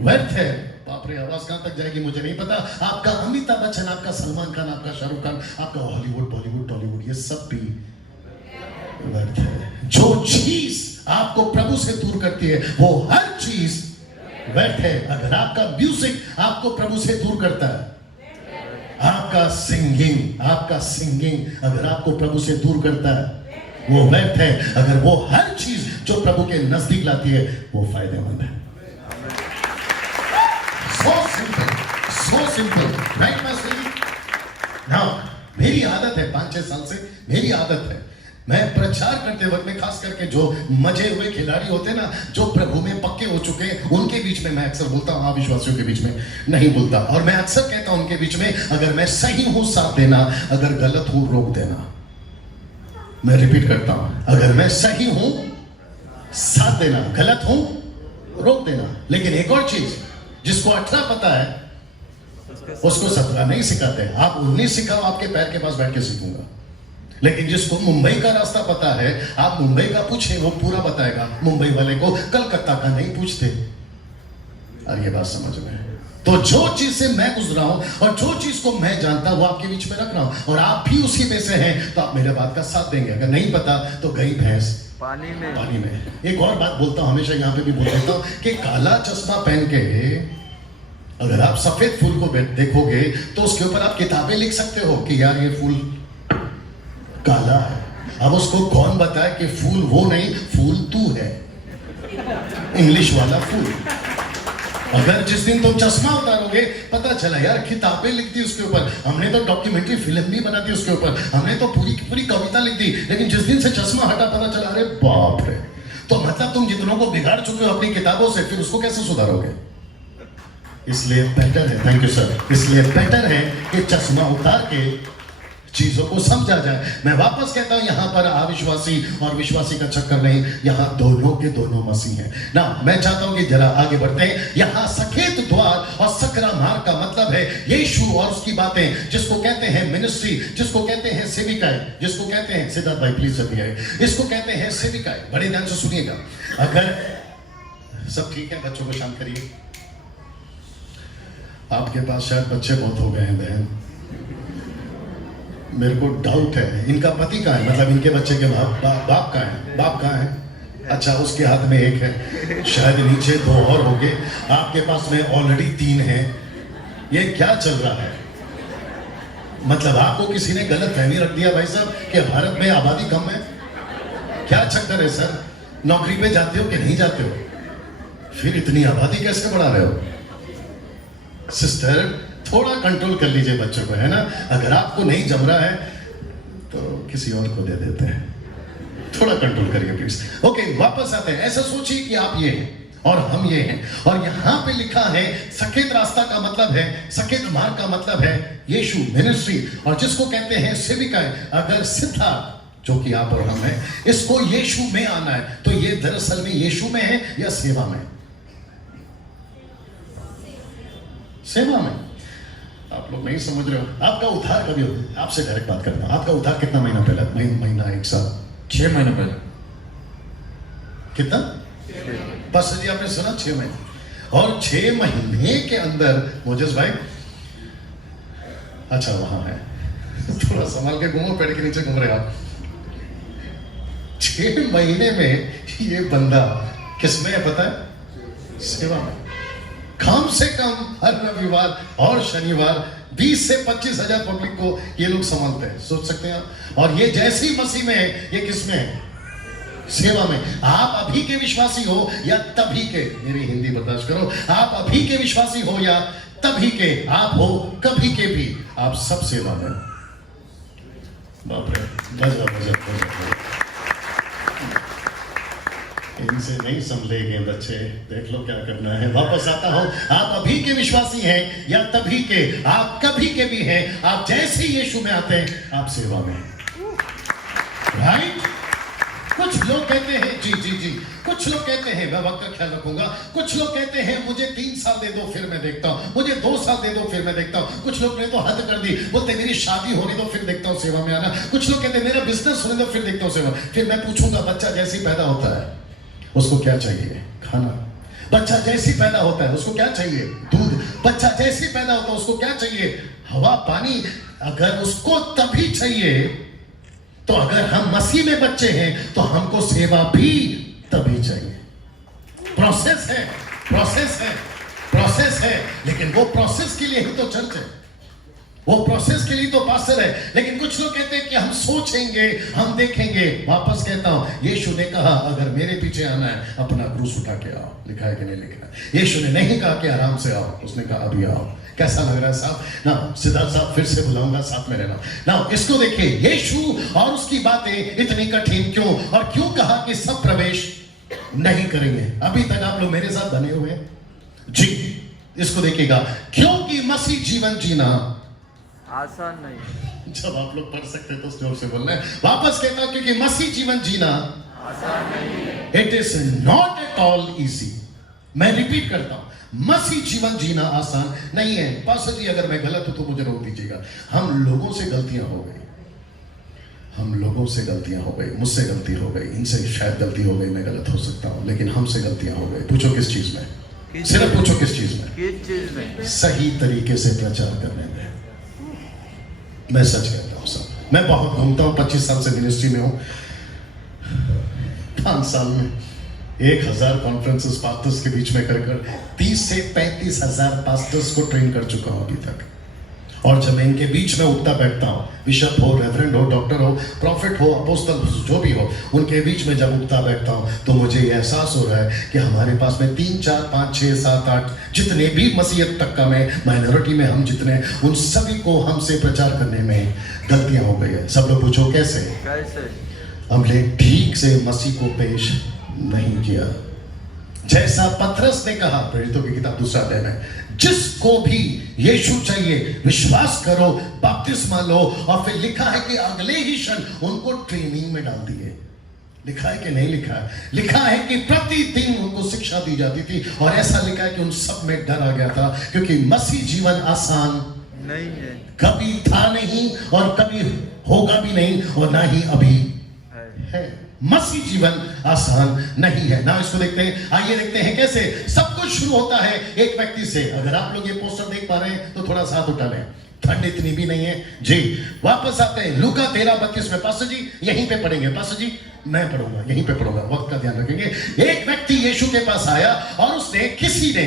व्यर्थ है। बाप रे, आवाज कहां तक जाएगी मुझे नहीं पता। आपका अमिताभ बच्चन, आपका सलमान खान, आपका शाहरुख खान, आपका हॉलीवुड, बॉलीवुड, टॉलीवुड, ये सब भी व्यर्थ है। जो चीज आपको प्रभु से दूर करती है वो हर चीज व्यर्थ है। अगर आपका म्यूजिक आपको प्रभु से दूर करता है, आपका सिंगिंग अगर आपको प्रभु से दूर करता है वो व्यर्थ है। अगर वो हर चीज जो प्रभु के नजदीक लाती है वो फायदेमंद है। So simple, right Master? Now, मेरी आदत है 5-6 साल से, मेरी आदत है, मैं प्रचार करते वक्त में खास करके जो मजे हुए खिलाड़ी होते हैं ना, जो प्रभु में पक्के हो चुके हैं, उनके बीच में मैं अक्सर बोलता हूँ, अविश्वासियों के बीच में नहीं बोलता। और मैं अक्सर कहता हूँ उनके बीच में, अगर मैं सही हूँ साथ देना, अगर गलत हूँ रोक देना। मैं रिपीट करता हूँ, अगर मैं सही हूँ साथ देना, गलत हूँ रोक देना। लेकिन एक और चीज, जिसको 18 पता है उसको 17 नहीं सिखाते। आप 19 सिखाओ, आपके पैर के पास बैठ के सीखूंगा। लेकिन जिसको मुंबई का रास्ता पता है, आप मुंबई का पूछे वो पूरा बताएगा। मुंबई वाले को कलकत्ता का नहीं पूछते। और ये बात समझ में। तो जो चीज से मैं गुजरा हूं और जो चीज को मैं जानता हूं वो आपके बीच में रख रहा हूं, और आप भी उसी में से हैं, तो आप मेरे बात का साथ देंगे। अगर नहीं पता तो गई भैंस पानी में। पानी में। एक और बात बोलता हूं, हमेशा यहाँ पे भी बोल देता हूं कि काला चश्मा पहन के अगर आप सफेद फूल को देखोगे तो उसके ऊपर आप किताबें लिख सकते हो कि यार ये फूल काला है। अब उसको कौन बताए कि फूल वो नहीं, फूल तू है, इंग्लिश वाला फूल। अगर जिस दिन तुम चश्मा उतारोगे पता चला यार किताबें लिख दी उसके ऊपर, हमने तो डॉक्यूमेंट्री फिल्म भी बना दी उसके ऊपर, हमने तो पूरी पूरी कविता लिख दी, लेकिन जिस दिन से चश्मा हटा पता चला अरे बाप रे। तो मतलब तुम जितनों को बिगाड़ चुके हो अपनी किताबों से, फिर उसको कैसे सुधारोगे? इसलिए बेटर है, थैंक यू सर, इसलिए बेटर है कि चश्मा उतार के चीजों को समझा जाए। मैं वापस कहता हूं यहां पर अविश्वासी और विश्वासी का चक्कर नहीं, यहां दोनों के दोनों मसीह हैं ना। मैं चाहता हूं कि जरा आगे बढ़ते हैं। यहां सकेत द्वार और सकरा मार्ग का मतलब है यीशु और उसकी बातें, जिसको कहते हैं मिनिस्ट्री, जिसको कहते हैं सेविकाएं, जिसको कहते हैं, सिद्धार्थ भाई प्लीज जल्दी आइए, इसको कहते हैं सेविकाएं। बड़े ध्यान से सुनिएगा। अगर सब ठीक है, बच्चों को शांत करिए। आपके पास शायद बच्चे बहुत हो गए हैं बहन, मेरे को डाउट है इनका पति कहाँ है, मतलब इनके बच्चे के बाप कहाँ है, बाप कहाँ है? अच्छा उसके हाथ में एक है, शायद नीचे 2 और हो गए, आपके पास में ऑलरेडी 3 हैं। ये क्या चल रहा है? मतलब आपको किसी ने गलत फहमी रख दिया भाई साहब कि भारत में आबादी कम है। क्या चक्कर है सर? नौकरी पे जाते हो कि नहीं जाते हो, फिर इतनी आबादी कैसे बढ़ा रहे हो? सिस्टर थोड़ा कंट्रोल कर लीजिए बच्चों को, है ना। अगर आपको नहीं जम रहा है तो किसी और को दे देते हैं, थोड़ा कंट्रोल करिए प्लीज। ओके वापस आते हैं। ऐसा सोचिए कि आप ये हैं और हम ये हैं, और यहां पे लिखा है सकेत रास्ता का मतलब है, सकेत मार्ग का मतलब है यीशु, मिनिस्ट्री, और जिसको कहते हैं सेविकाएं। अगर सिद्धार्थ जो कि आप और हम हैं, इसको यीशु में आना है तो ये दरअसल में यीशु में है या सेवा में? सेवा में। आप लोग नहीं समझ रहे हो। आपका उद्धार कभी होगा? आपसे डायरेक्ट बात करता हूं, आपका उद्धार कितना महीना पहले? महीना, 1 साल, 6 महीने पहले। कितना? बस जी आपने सुना 6 महीने, और 6 महीने के अंदर मोजेस भाई, अच्छा वहां है, थोड़ा संभाल के घूमो, पेड़ के नीचे घूम रहे आप। 6 महीने में ये बंदा किसमें है पता है? सेवा में। कम से कम हर रविवार और शनिवार 20 से 25 हजार पब्लिक को ये लोग संभालते हैं, सोच सकते हैं आप। और ये जैसे ही मसीह में है, ये किसमें है? सेवा में। आप अभी के विश्वासी हो या तभी के, मेरी हिंदी बर्दाश्त करो, आप अभी के विश्वासी हो या तभी के, आप हो कभी के भी, आप सब सेवा में। बाप रे, बजा इनसे नहीं संभलेंगे बच्चे, देख लो क्या करना है। वापस आता हूं, आप अभी के विश्वासी हैं या तभी के, आप कभी के भी हैं, आप जैसे ही यीशु में आते हैं आप सेवा में, राइट। कुछ लोग कहते हैं जी जी जी, कुछ लोग कहते हैं मैं वक्त का ख्याल रखूंगा, कुछ लोग कहते हैं मुझे 3 साल दे दो फिर मैं देखता हूं, मुझे 2 साल दे दो फिर मैं देखता हूं। कुछ लोग ने तो हद कर दी, बोलते मेरी शादी होने दो फिर देखता हूं सेवा में आना। कुछ लोग कहते हैं मेरा बिजनेस होने दो फिर देखता हूं सेवा। फिर मैं पूछूंगा बच्चा जैसे ही पैदा होता है उसको क्या चाहिए? खाना। बच्चा जैसे पैदा होता है उसको क्या चाहिए? दूध। बच्चा जैसे पैदा होता है उसको क्या चाहिए? हवा, पानी। अगर उसको तभी चाहिए तो अगर हम मसीह में बच्चे हैं तो हमको सेवा भी तभी चाहिए। प्रोसेस है, प्रोसेस है, प्रोसेस है, लेकिन वो प्रोसेस के लिए ही तो चर्च है, वो प्रोसेस के लिए तो पास्टर है। लेकिन कुछ लोग कहते हैं कि हम सोचेंगे, हम देखेंगे। वापस कहता हूं, यीशु ने कहा अगर मेरे पीछे आना है अपना क्रूस उठा के आओ। लिखा है कि नहीं लिखा? यीशु ने नहीं कहा कि आराम से आओ, उसने कहा अभी आओ। कैसा लग रहा है साहब ना? सिद्धार्थ साहब फिर से बुलाऊंगा, साथ में रहना ना। इसको देखिए, यीशु और उसकी बातें इतनी कठिन क्यों, और क्यों कहा कि सब प्रवेश नहीं करेंगे? अभी तक आप लोग मेरे साथ बने हुए जी। इसको देखिएगा, क्योंकि मसीह जीवन जीना आसान नहीं। जब आप लोग पढ़ सकते तो जोर से बोलना है। वापस कहता हूं, क्योंकि मसीह जीवन जीना आसान नहीं है। It is not at all easy. मैं रिपीट करता हूं, मसीह जीवन जीना आसान नहीं है। पास्टर जी अगर मैं गलत हूं तो मुझे रोक दीजिएगा। हम लोगों से गलतियां हो गई, हम लोगों से गलतियां हो गई, मुझसे गलती हो गई, इनसे शायद गलती हो गई, मैं गलत हो सकता हूं, लेकिन हमसे गलतियां हो गई। पूछो किस चीज में? सिर्फ पूछो किस चीज में? किस चीज में? सही तरीके से प्रचार करने में। मैं सच कहता हूं साहब, मैं बहुत घूमता हूं, 25 साल से मिनिस्ट्री में हूं। 5 साल में 1000 कॉन्फ्रेंसेस पास्टर्स के बीच में कर 30 से 35 हजार पास्टर्स को ट्रेन कर चुका हूं अभी तक। और जब मैं इनके बीच में उठता बैठता हूँ, बिशप हो, रेवरेंड हो, डॉक्टर हो, प्रॉफिट हो, अपोस्टल जो भी हो, उनके बीच में जब उठता बैठता हूँ तो मुझे ये एहसास हो रहा है कि हमारे पास में 3, 4, 5, 6, 7, 8 जितने भी मसीहत तक का में माइनॉरिटी में हम जितने, उन सभी को हमसे प्रचार करने में गलतियां हो गई है। सब लोग पूछो कैसे? हमने ठीक से मसीह को पेश नहीं किया। जैसा पतरस ने कहा प्रेरितों की किताब 2 अध्याय में, जिसको भी यीशु चाहिए विश्वास करो, बपतिस्मा लो, और फिर लिखा है कि अगले ही क्षण उनको ट्रेनिंग में डाल दिए। लिखा है कि नहीं लिखा है? लिखा है कि प्रतिदिन उनको शिक्षा दी जाती थी, और ऐसा लिखा है कि उन सब में डर आ गया था, क्योंकि मसीह जीवन आसान नहीं है, कभी था नहीं और कभी होगा भी नहीं, और ना ही अभी है। मसीह जीवन आसान नहीं है ना। इसको देखते हैं, आइए देखते हैं कैसे। सब कुछ शुरू होता है एक व्यक्ति से। अगर आप लोग ये पोस्टर देख पा रहे हैं तो थोड़ा साथ उठा लें, ठंड इतनी भी नहीं है जी। वापस आते हैं लूका 13:32 में। पास्टर जी यहीं पे पढ़ेंगे? पास्टर जी मैं पढ़ूंगा, यहीं पे पढ़ूंगा, वक्त का ध्यान रखेंगे। एक व्यक्ति यीशु के पास आया और उसने किसी ने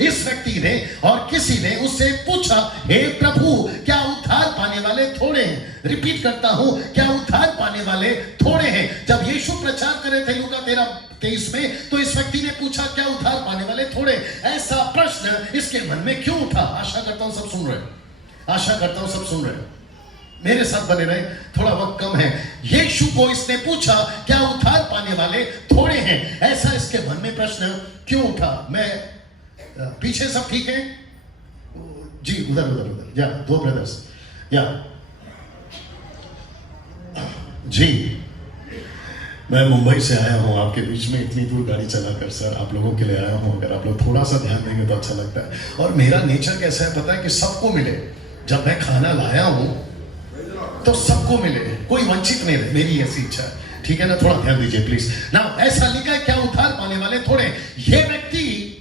इस व्यक्ति ने और किसी ने उससे पूछा, हे प्रभु क्या उद्धार पाने वाले थोड़े हैं? रिपीट करता हूं, क्या उद्धार पाने वाले थोड़े हैं? जब यीशु प्रचार कर रहे थे लूका 13:23 में, तो इस व्यक्ति ने पूछा क्या उद्धार पाने वाले थोड़े? ऐसा प्रश्न इसके मन में क्यों उठा? आशा करता हूं सब सुन रहे हैं, आशा करता हूं सब सुन रहे हैं, मेरे साथ बने रहे, थोड़ा वक्त कम है। यीशु को इसने पूछा क्या उद्धार पाने वाले थोड़े हैं? ऐसा इसके मन में प्रश्न क्यों उठा? मैं पीछे सब ठीक है जी? उधर या 2 ब्रदर्स या जी। मैं मुंबई से आया हूं आपके बीच में, इतनी दूर गाड़ी चलाकर सर आप लोगों के लिए आया हूं। अगर आप लोग थोड़ा सा ध्यान देंगे तो अच्छा लगता है। और मेरा नेचर कैसा है पता है? कि सबको मिले। जब मैं खाना लाया हूं तो सबको मिले, कोई वंचित नहीं रहे, मेरी ऐसी इच्छा है। ठीक है ना? थोड़ा ध्यान दीजिए प्लीज ना। ऐसा लिखा है क्या उद्धार पाने वाले थोड़े? ये व्यक्ति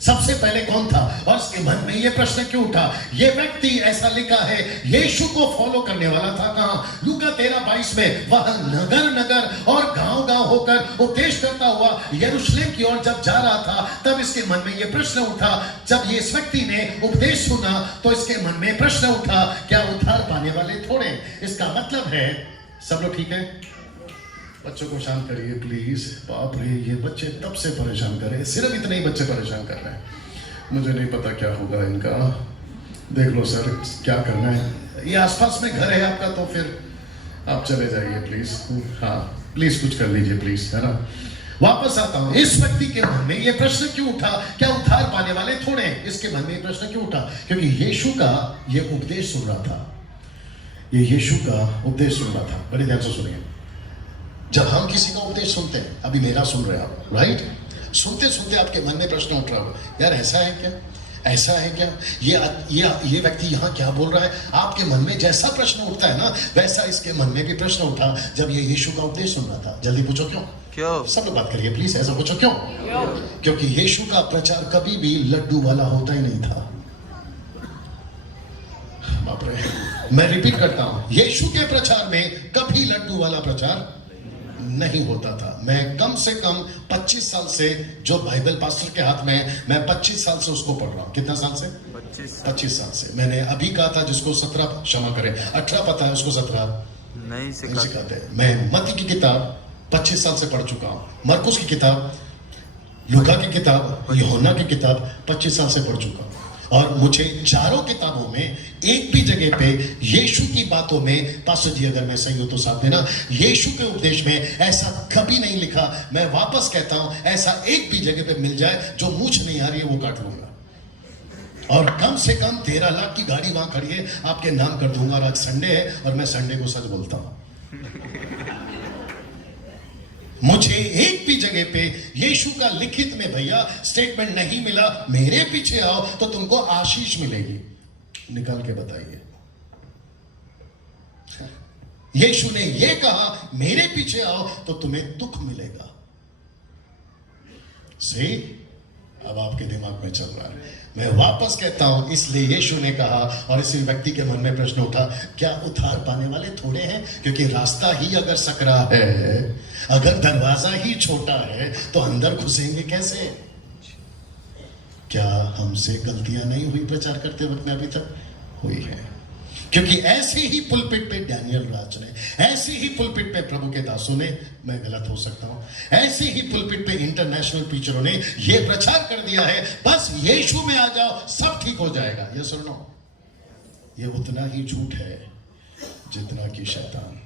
सबसे पहले कौन था और उसके मन में ये प्रश्न क्यों उठा? ये व्यक्ति ऐसा लिखा है यीशु को फॉलो करने वाला था। कहां? लूका 13:22 में। वह नगर नगर और गांव गांव होकर उपदेश करता हुआ यरूशलेम की ओर जब जा रहा था, तब इसके मन में ये प्रश्न उठा। जब ये इस व्यक्ति ने उपदेश सुना तो इसके मन में प्रश्न उठा क्या उद्धार पाने वाले थोड़े? इसका मतलब है, सब लोग ठीक है? बच्चों को शांत करिए प्लीज। बाप रे, ये बच्चे तब से परेशान कर रहे हैं, सिर्फ इतने ही बच्चे परेशान कर रहे हैं। मुझे नहीं पता क्या होगा इनका। देख लो सर क्या करना है। ये आसपास में घर है आपका तो फिर आप चले जाइए प्लीज। हाँ प्लीज कुछ कर लीजिए प्लीज, है ना। वापस आता हूं। इस व्यक्ति के मन में ये प्रश्न क्यों उठा क्या उद्धार पाने वाले थोड़े हैं? इसके मन में ये प्रश्न क्यों उठा? क्योंकि यीशु का ये उपदेश सुन रहा था। ये यीशु का उपदेश सुन रहा था। बड़े ध्यान से सुनिए। जब हम किसी का उपदेश सुनते हैं, अभी मेरा सुन रहे हैं आप, राइट? सुनते सुनते आपके मन में प्रश्न उठ रहा होगा, यार ऐसा है क्या, ऐसा है क्या, ये व्यक्ति यहाँ क्या बोल रहा है? आपके मन में जैसा प्रश्न उठता है ना, वैसा इसके मन में भी प्रश्न उठा जब ये यीशु का उपदेश सुन रहा था। जल्दी पूछो क्यों? सब लोग बात करिए प्लीज, ऐसा पूछो क्यों? क्योंकि यीशु का प्रचार कभी भी लड्डू वाला होता ही नहीं था। बाप रे, मैं रिपीट करता हूं, यीशु के प्रचार में कभी लड्डू वाला प्रचार नहीं होता था। मैं कम से कम 25 साल से जो बाइबल पास्टर के हाथ में, मैं 25 साल से उसको पढ़ रहा हूं। कितना साल से? 25 साल से। मैंने अभी कहा था जिसको 17 क्षमा करें, 18 पता है उसको 17 नहीं सिखाते। मैं मत्ती की किताब 25 साल से पढ़ चुका हूं, मरकुस की किताब, लूका की किताब, यूहन्ना की किताब 25 साल से पढ़ चुका हूं। और मुझे चारों किताबों में एक भी जगह पे यीशु की बातों में, पास्टर जी अगर मैं सही हूं तो साथ देना, यीशु के उपदेश में ऐसा कभी नहीं लिखा। मैं वापस कहता हूं, ऐसा एक भी जगह पे मिल जाए जो मूछ नहीं आ रही है वो काट लूंगा। और कम से कम 13 लाख की गाड़ी वहां खड़ी है, आपके नाम कर दूंगा। और आज संडे है और मैं संडे को सच बोलता हूं। मुझे एक भी जगह पे यीशु का लिखित में भैया स्टेटमेंट नहीं मिला, मेरे पीछे आओ तो तुमको आशीष मिलेगी, निकाल के बताइए। यीशु ने यह कहा मेरे पीछे आओ तो तुम्हें दुख मिलेगा। सही? अब आपके दिमाग में चल रहा है। मैं वापस कहता हूं, इसलिए यीशु ने कहा और इसी व्यक्ति के मन में प्रश्न उठा, क्या उद्धार पाने वाले थोड़े हैं? क्योंकि रास्ता ही अगर सकरा है, अगर दरवाजा ही छोटा है, तो अंदर घुसेंगे कैसे? क्या हमसे गलतियां नहीं हुई प्रचार करते वक्त में? अभी तक हुई है, क्योंकि ऐसे ही पुलपिट पे डैनियल राज ने, ऐसे ही पुलपिट पे प्रभु के दासों ने, मैं गलत हो सकता हूं, ऐसे ही पुलपिट पे इंटरनेशनल टीचरों ने ये प्रचार कर दिया है, बस यीशु में आ जाओ सब ठीक हो जाएगा। ये सुनो, ये उतना ही झूठ है जितना कि शैतान।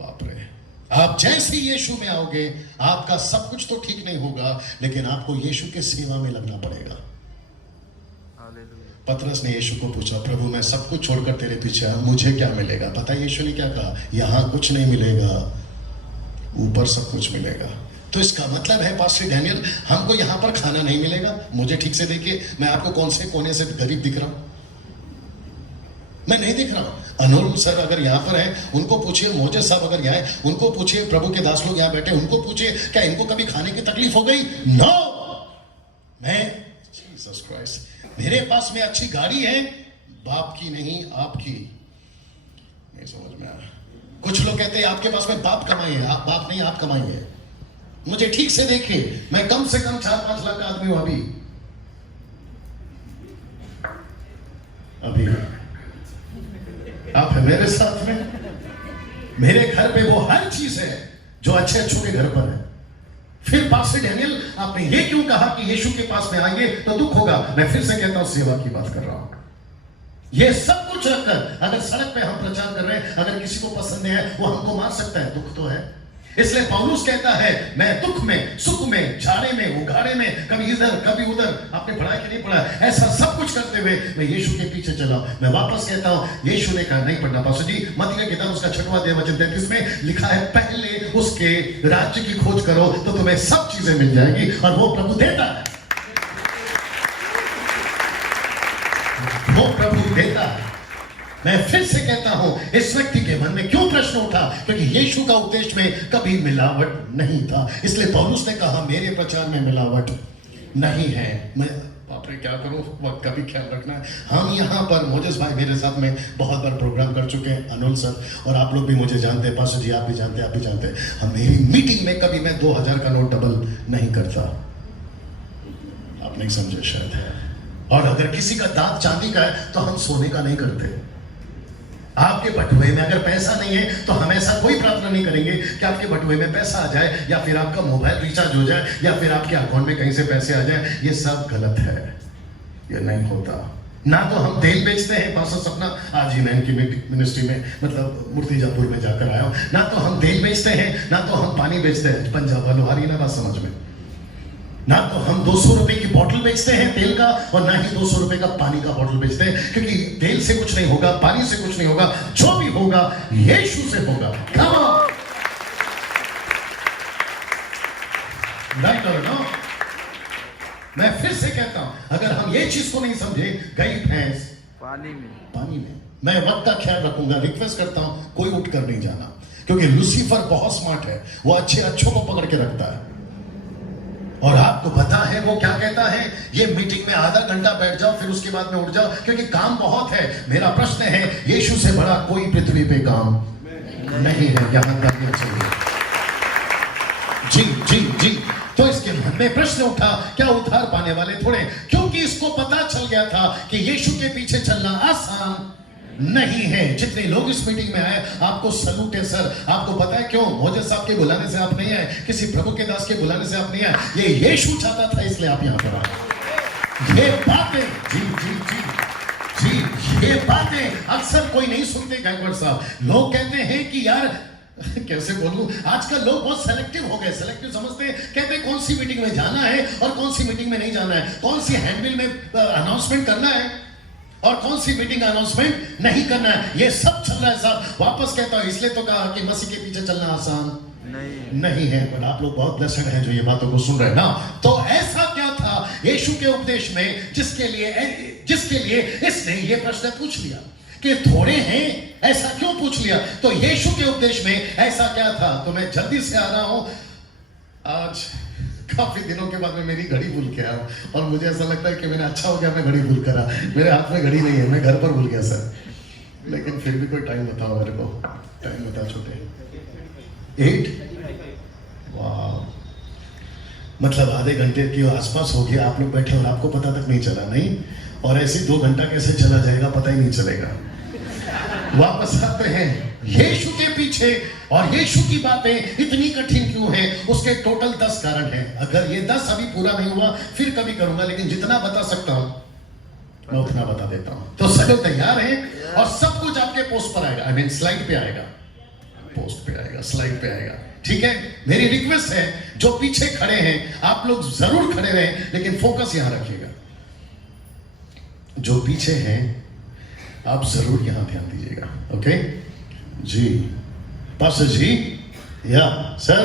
बाप रे, आप जैसे यीशु में आओगे आपका सब कुछ तो ठीक नहीं होगा, लेकिन आपको यीशु के सेवा में लगना पड़ेगा। पतरस ने यीशु को पूछा, प्रभु मैं सब कुछ छोड़कर तेरे पीछे आया, मुझे क्या मिलेगा? पता है यीशु ने क्या कहा? यहां कुछ नहीं मिलेगा, ऊपर सब कुछ मिलेगा। तो इसका मतलब है पास्टर डैनियल, हमको यहां पर खाना नहीं मिलेगा? मुझे ठीक से देखिए, मैं आपको कौन से कोने से गरीब दिख रहा हूं? मैं नहीं दिख रहा हूं। अनोल सर अगर यहां पर है, उनको पूछिए, मोजे साहब अगर यहाँ है, उनको पूछिए, प्रभु के दास लोग यहां बैठे, उनको पूछिए, क्या इनको कभी खाने की तकलीफ हो गई? नो। मैं जीसस क्राइस्ट, मेरे पास में अच्छी गाड़ी है, बाप की नहीं आपकी। नहीं समझ में आया। कुछ लोग कहते हैं आपके पास में बाप कमाई है, आप बाप नहीं, आप कमाई है। मुझे ठीक से देखिए, मैं कम से कम 4-5 लाख का आदमी हूं अभी आप है मेरे साथ में। मेरे घर पे वो हर चीज है जो अच्छे अच्छों के घर पर है। फिर पास्टर डैनियल, आपने ये क्यों कहा कि यीशु के पास में आएंगे तो दुख होगा? मैं फिर से कहता हूं, सेवा की बात कर रहा हूं। ये सब कुछ रखकर अगर सड़क पे हम प्रचार कर रहे हैं, अगर किसी को पसंद नहीं है, वो हमको मार सकता है, दुख तो है। इसलिए पौलुस कहता है, मैं दुख में, सुख में, झाड़े में, उघाड़े में, कभी इधर कभी उधर। आपने पढ़ा कि नहीं पढ़ा? ऐसा सब कुछ करते हुए मैं यीशु के पीछे चला। मैं वापस कहता हूं, यीशु ने कहा नहीं पढ़ना पास्टर जी, मत्ती का किताब उसका 6वां अध्याय वचन 33 में लिखा है, पहले उसके राज्य की खोज करो तो तुम्हें सब चीजें मिल जाएगी, और वो प्रभु देता है, वो प्रभु देता है। मैं फिर से कहता हूं, इस व्यक्ति के मन में क्यों प्रश्न उठा? क्योंकि यीशु का उपदेश में कभी मिलावट नहीं था। इसलिए पौलुस ने कहा, मेरे प्रचार में मिलावट नहीं है। मैं बाप रे क्या करूं, वक्त का भी ख्याल रखना है। हम यहाँ पर, मोजेस भाई मेरे साथ में बहुत बार प्रोग्राम कर चुके हैं, अनोल सर, और आप लोग भी मुझे जानते हैं, पास्टर जी आप भी जानते हैं, आप भी जानते हैं। हम मेरी मीटिंग में कभी मैं 2000 का नोट डबल नहीं करता। आप नहीं समझे शायद। और अगर किसी का दांत चांदी का है तो हम सोने का नहीं करते। आपके बटुए में अगर पैसा नहीं है तो हम ऐसा कोई प्रार्थना नहीं करेंगे कि आपके बटुए में पैसा आ जाए, या फिर आपका मोबाइल रिचार्ज हो जाए, या फिर आपके अकाउंट में कहीं से पैसे आ जाए। ये सब गलत है, ये नहीं होता। ना तो हम तेल बेचते हैं, पास्टर सपना आज ही मैं इनकी मिनिस्ट्री में, मतलब मुर्तिजापुर में जाकर आया हूं। ना तो हम तेल बेचते हैं, ना तो हम पानी बेचते हैं। पंजाब वालों आ रही ना बात समझ में? ना तो हम 200 रुपए की बोतल बेचते हैं तेल का, और ना ही 200 रुपए का पानी का बोतल बेचते हैं, क्योंकि तेल से कुछ नहीं होगा, पानी से कुछ नहीं होगा, जो भी होगा यीशु से होगा। Come on! Right or no? मैं फिर से कहता हूं, अगर हम ये चीज को नहीं समझे, गई भैंस पानी में। मैं वक्त का ख्याल रखूंगा। रिक्वेस्ट करता हूं, कोई उठकर नहीं जाना, क्योंकि लूसीफर बहुत स्मार्ट है, वो अच्छे अच्छों को पकड़ के रखता है। और आपको पता है वो क्या कहता है? ये मीटिंग में आधा घंटा बैठ जाओ, फिर उसके बाद में उठ जाओ, क्योंकि काम बहुत है। मेरा प्रश्न है, यीशु से बड़ा कोई पृथ्वी पे काम नहीं है। यहां तक चाहिए। जी जी जी। तो इसके मन में प्रश्न उठा, क्या उद्धार पाने वाले थोड़े? क्योंकि इसको पता चल गया था कि यीशु के पीछे चलना आसान नहीं है। जितने लोग इस मीटिंग में आए, आपको सलूट है सर। आपको पता है क्यों? मोजे साहब के बुलाने से आप नहीं आए, किसी प्रभु के दास के बुलाने से आप नहीं आए, ये यीशु चाहता था, इसलिए आप यहां पर आए। ये बातें जी जी जी जी, ये बातें अक्सर कोई नहीं सुनते। गायकवाड़ साहब, लोग कहते हैं कि यार कैसे बोलूं, आजकल लोग बहुत सेलेक्टिव हो गए। सेलेक्टिव समझते हैं, कहते हैं कौन सी मीटिंग में जाना है और कौन सी मीटिंग में नहीं जाना है, कौन सी हैंडबिल में अनाउंसमेंट करना है और कौन सी मीटिंग अनाउंसमेंट नहीं करना है। ये सब चल रहा है साहब। वापस कहता हूं, इसलिए तो कहा कि मसीह के पीछे चलना आसान नहीं है। पर आप लोग बहुत ब्लेस्ड हैं जो ये बातों को सुन रहे हैं ना। तो ऐसा क्या था यीशु के उपदेश में जिसके लिए इसने ये प्रश्न पूछ लिया कि थोड़े हैं? ऐसा क्यों पूछ लिया? तो यीशु के उपदेश में ऐसा क्या था? तो मैं जल्दी से आ रहा हूं। आज काफी दिनों के बाद मैं मेरी घड़ी भूल के आया और मुझे ऐसा लगता है कि मैंने अच्छा हो गया मैं घड़ी भूल करा। मेरे हाथ में घड़ी नहीं है, मैं घर पर भूल गया सर। लेकिन फिर भी कोई टाइम बताओ मेरे को, टाइम बता छोटे। 8 वाह, मतलब आधे घंटे के आसपास हो गया, आप लोग बैठे और आपको पता तक नहीं चला। नहीं, और ऐसे 2 घंटा कैसे चला जाएगा पता ही नहीं चलेगा। वापस आते हैं यीशु के पीछे, और यीशु की बातें इतनी कठिन क्यों हैं, उसके टोटल 10 कारण हैं। अगर ये 10 अभी पूरा नहीं हुआ फिर कभी करूंगा, लेकिन जितना बता सकता हूं मैं उतना बता देता हूं। तो सब लोग तैयार हैं, और सब कुछ आपके पोस्ट पर आएगा, आई मीन स्लाइड पे आएगा, पोस्ट पे आएगा, स्लाइड पे आएगा। ठीक है, मेरी रिक्वेस्ट है जो पीछे खड़े हैं आप लोग जरूर खड़े रहें, लेकिन फोकस यहां रखिएगा। जो पीछे हैं आप जरूर यहां ध्यान दीजिएगा। ओके जी, पास्टर जी, या सर,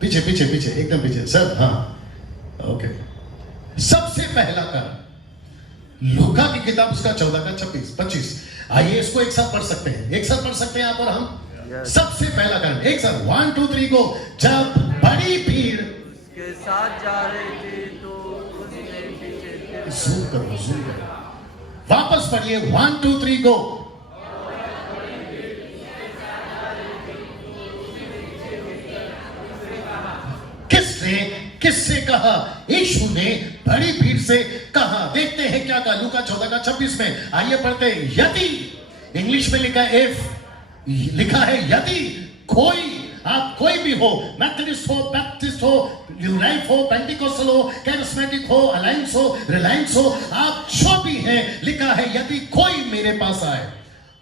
पीछे पीछे पीछे, एकदम पीछे सर। हाँ ओके, सबसे पहला कारण लूका की किताब उसका 14 का 26। आइए इसको एक साथ पढ़ सकते हैं, एक साथ पढ़ सकते हैं आप और हम। सबसे पहला कारण, एक साथ 1 2 3 गो। जब बड़ी भीड़ उसके साथ जा रही थी तो उसने पीछे जूम करो, वापस पढ़िए 1 2 3 गो। किससे कहा? यीशु ने बड़ी भीड़ से कहा। देखते हैं क्या कहा लूका 14 का 26 में। आइए पढ़ते हैं। यदि, इंग्लिश में लिखा है इफ, लिखा है यदि कोई, आप कोई भी हो, मेथोडिस्ट हो, बैप्टिस्ट हो, न्यू लाइफ हो, पेंटिकोस्टल हो, कैरिस्मेटिक हो, अलायंस हो, रिलायंस हो, आप जो भी हैं, लिखा है यदि कोई मेरे पास आए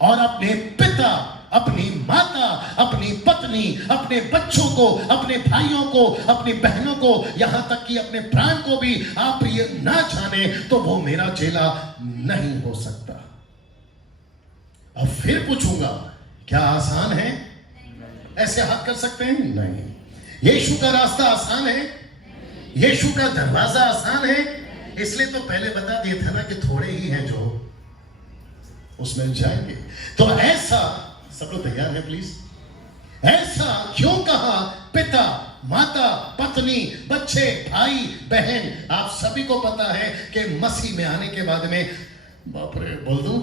और अपने पिता, अपनी माता, अपनी पत्नी, अपने बच्चों को, अपने भाइयों को, अपनी बहनों को, यहां तक कि अपने प्राण को भी आप ये ना जाने, तो वो मेरा चेला नहीं हो सकता। अब फिर पूछूंगा, क्या आसान है? ऐसे हाथ कर सकते हैं? नहीं। यीशु का रास्ता आसान है? यीशु का दरवाजा आसान है? इसलिए तो पहले बता दिया था ना कि थोड़े ही हैं जो उसमें जाएंगे। तो ऐसा, सब लोग तैयार हैं प्लीज? ऐसा क्यों कहा? पिता, माता, पत्नी, बच्चे, भाई, बहन, आप सभी को पता है कि मसीह में आने के बाद में, बाप रे बोल दूं,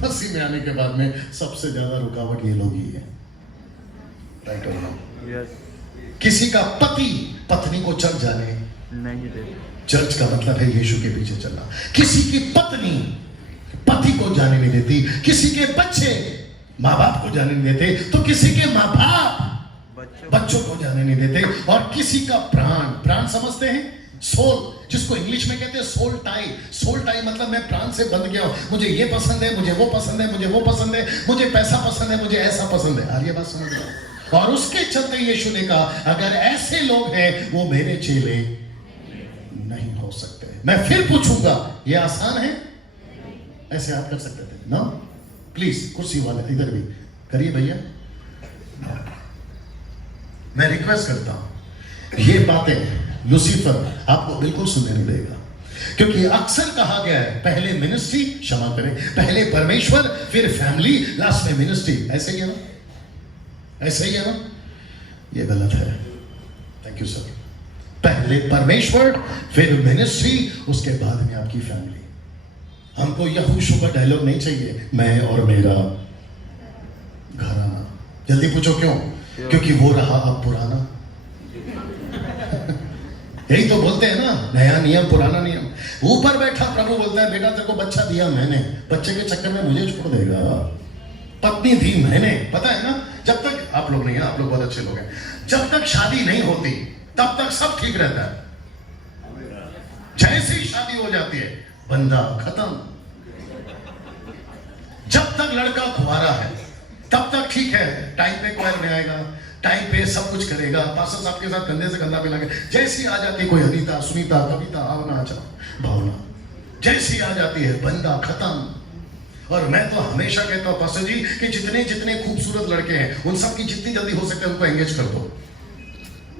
मसीह में आने के बाद में सबसे ज्यादा रुकावट ये लोग ही है। राइट और रॉन्ग? किसी का पति पत्नी को चर्च जाने नहीं देते। चर्च का मतलब है यीशु के पीछे चलना। किसी की पत्नी पति को जाने नहीं देती, किसी के बच्चे माँ बाप को जाने नहीं देते, तो किसी के माँ बाप बच्चों को जाने नहीं देते, और किसी का प्राण समझते हैं? सोल, जिसको इंग्लिश में कहते हैं सोल टाई। सोल टाई मतलब मैं प्राण से बंध गया हूं, मुझे ये पसंद है, मुझे वो पसंद है, मुझे वो पसंद है, मुझे पैसा पसंद है, मुझे ऐसा पसंद है। आ ये बात समझ रहे हो? और उसके चलते यीशु ने कहा अगर ऐसे लोग हैं वो मेरे चेले नहीं हो सकते। मैं फिर पूछूंगा, ये आसान है? ऐसे आप कर सकते थे ना? प्लीज कुर्सी वाले इधर भी करिए भैया, मैं रिक्वेस्ट करता हूं, ये बातें लूसीफर आपको बिल्कुल सुनने नहीं देगा, क्योंकि अक्सर कहा गया है पहले मिनिस्ट्री, क्षमा करें, पहले परमेश्वर फिर फैमिली, लास्ट में मिनिस्ट्री। ऐसे ही है ना? ऐसे ही है ना? ये गलत है। Thank you sir. पहले परमेश्वर फिर मिनिस्ट्री, उसके बाद में आपकी फैमिली। हमको यहोशू का डायलॉग नहीं चाहिए, मैं और मेरा घराना। जल्दी पूछो क्यों? क्योंकि वो रहा अब पुराना। यही तो बोलते हैं ना, नया नियम पुराना नियम। ऊपर बैठा प्रभु बोलता है बेटा तेरे को बच्चा दिया मैंने, बच्चे के चक्कर में मुझे छोड़ देगा। पत्नी दी मैंने, पता है ना? जब तक, आप लोग नहीं हैं, आप लोग बहुत अच्छे लोग हैं, जब तक शादी नहीं होती तब तक सब ठीक रहता है। जैसे ही शादी हो जाती है बंदा खत्म। जब तक लड़का कुंवारा है तब तक ठीक है, टाइम पे क्वायर में आएगा, टाइम पे सब कुछ करेगा, पास्टर साहब के साथ कंधे से कंधा मिला के। जैसी आ जाती कोई अनीता, सुनीता, कविता, आवना, भावना, जैसी आ जाती है बंदा खत्म। और मैं तो हमेशा कहता हूं पास्टर जी कि जितने जितने खूबसूरत लड़के हैं उन सब की जितनी जल्दी हो सकता है उनको एंगेज कर दो,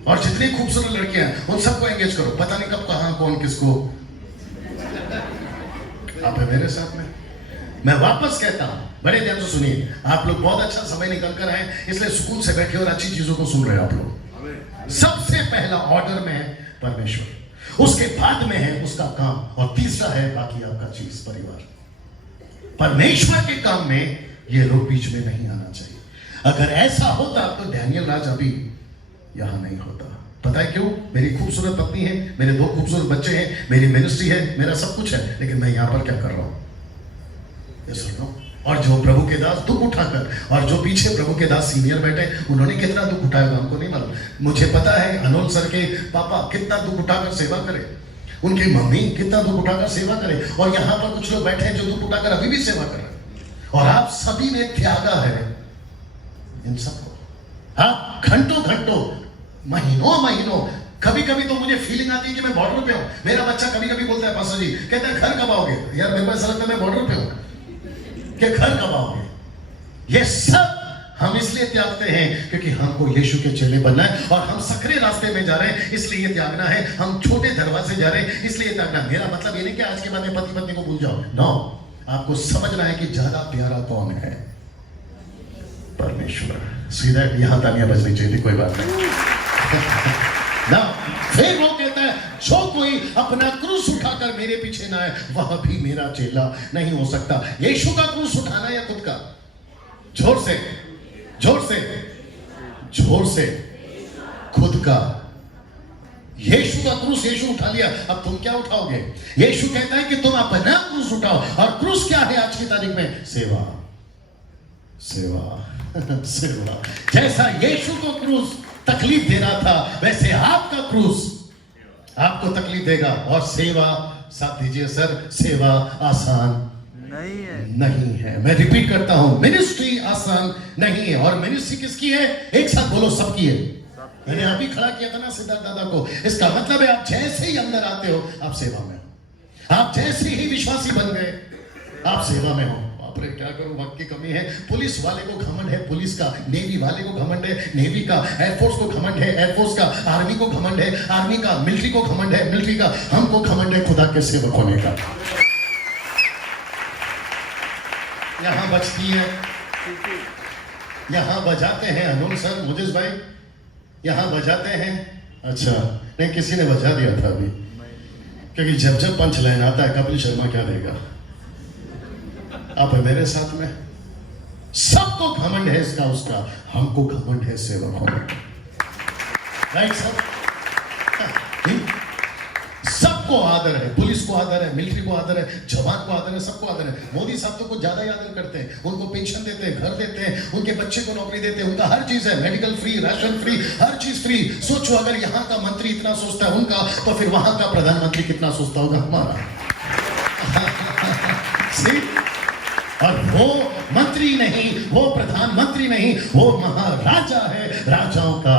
और जितनी खूबसूरत लड़कियां हैं उन सबको एंगेज करो। पता नहीं कब कहां कौन किसको। आप है मेरे साथ में? मैं वापस कहता हूं, बड़े ध्यान से सुनिए, आप लोग बहुत अच्छा समय निकल कर आए, इसलिए सुकून से बैठे और अच्छी चीजों को सुन रहे हैं आप लोग। सबसे पहला ऑर्डर में परमेश्वर, उसके बाद में है उसका काम, और तीसरा है बाकी आपका चीज परिवार। परमेश्वर के काम में ये लोग बीच में नहीं आना चाहिए। अगर ऐसा होता तो डैनियल राज अभी यहां नहीं होता। पता है क्यों? मेरी खूबसूरत पत्नी है, मेरे 2 खूबसूरत बच्चे हैं, मेरी मिनिस्ट्री है, मेरा सब कुछ है, लेकिन मैं यहां पर क्या कर रहा हूं? ये सुनो। और जो प्रभु के दास दुख उठाकर, और जो पीछे प्रभु के दास सीनियर बैठे, उन्होंने कितना दुख उठाया हमको नहीं मालूम। मुझे पता है अनोल सर के पापा कितना दुख उठाकर सेवा करे, उनकी मम्मी कितना दुख उठाकर सेवा करे, और यहाँ पर कुछ लोग बैठे हैं जो दुख उठाकर अभी भी सेवा कर रहे हैं। और आप सभी ने त्यागा है इन सबको। आप घंटों घंटों, महीनों महीनों, कभी कभी तो मुझे फीलिंग आती है कि मैं बॉर्डर पे हूँ। मेरा बच्चा कभी कभी बोलता है पास्टर जी, कहता है घर कब आओगे? यार मेरे पास लगता है मैं बॉर्डर पे हूँ कि घर कब आओगे? ये सब हम इसलिए त्यागते हैं क्योंकि हमको यीशु के चेले बनना है, और हम सकरे रास्ते में जा रहे हैं इसलिए ये त्यागना है। हम छोटे दरवाजे जा रहे हैं इसलिए त्यागना। मेरा मतलब ये नहीं कि आज के बाद में पति पत्नी को भूल जाओ, नो। आपको समझना है कि ज्यादा प्यारा कौन है? परमेश्वर। सीधा यहां तालियां बजनी चाहिए, कोई बात नहीं ना। फिर वो कहता है जो कोई अपना क्रूस उठाकर मेरे पीछे ना आए वह भी मेरा चेला नहीं हो सकता। यीशु का क्रूस उठाना या खुद का? जोर से, जोर से, जोर से, खुद का। यीशु का क्रूस यीशु उठा लिया, अब तुम क्या उठाओगे? यीशु कहता है कि तुम अपना क्रूस उठाओ, और क्रूस क्या है आज की तारीख में? सेवा, सेवा, सेवा। जैसा यीशु को क्रूस तकलीफ दे रहा था, वैसे आपका क्रूस आपको तकलीफ देगा। और सेवा, साथ दीजिए सर, सेवा आसान नहीं है। मैं रिपीट करता हूं, मिनिस्ट्री आसान नहीं है। और मिनिस्ट्री किसकी है? एक साथ बोलो, सबकी है। मैंने अभी खड़ा किया था ना सिद्धार्थ दादा को। इसका मतलब है आप जैसे ही अंदर आते हो आप सेवा में हो। आप जैसे ही विश्वासी बन गए आप सेवा में हो। बाप रे, क्या करूं, वक्त की कमी है। पुलिस वाले को घमंड है पुलिस का, नेवी वाले को घमंड है नेवी का, एयरफोर्स को घमंड है एयरफोर्स का, आर्मी को घमंड है आर्मी का, मिलिट्री को घमंड है मिलिट्री का। हमको घमंड है खुदा के सेवक होने का। यहां बजती है, यहां बजाते हैं अनून सर, मुजेश भाई यहां बजाते हैं। अच्छा नहीं, किसी ने बजा दिया था अभी, क्योंकि जब जब पंच लाइन आता है कपिल शर्मा क्या देगा? आप है मेरे साथ में। सबको घमंड है इसका उसका, हमको घमंड है सेवक होने का। Right sir? सबको आदर है, पुलिस को आदर है, मिलिट्री को आदर है, जवान को आदर है, सबको आदर है। मोदी साहब तो कुछ ज्यादा ही आदर करते हैं, उनको पेंशन देते हैं, घर देते हैं, उनके बच्चे को नौकरी देते हैं, उनका हर चीज है, मेडिकल फ्री, राशन फ्री, हर चीज फ्री। सोचो अगर यहाँ का मंत्री इतना सोचता है उनका, तो फिर वहां का प्रधानमंत्री कितना सोचता होगा हमारा। और वो मंत्री नहीं, वो प्रधानमंत्री नहीं, वो महाराजा है राजाओं का।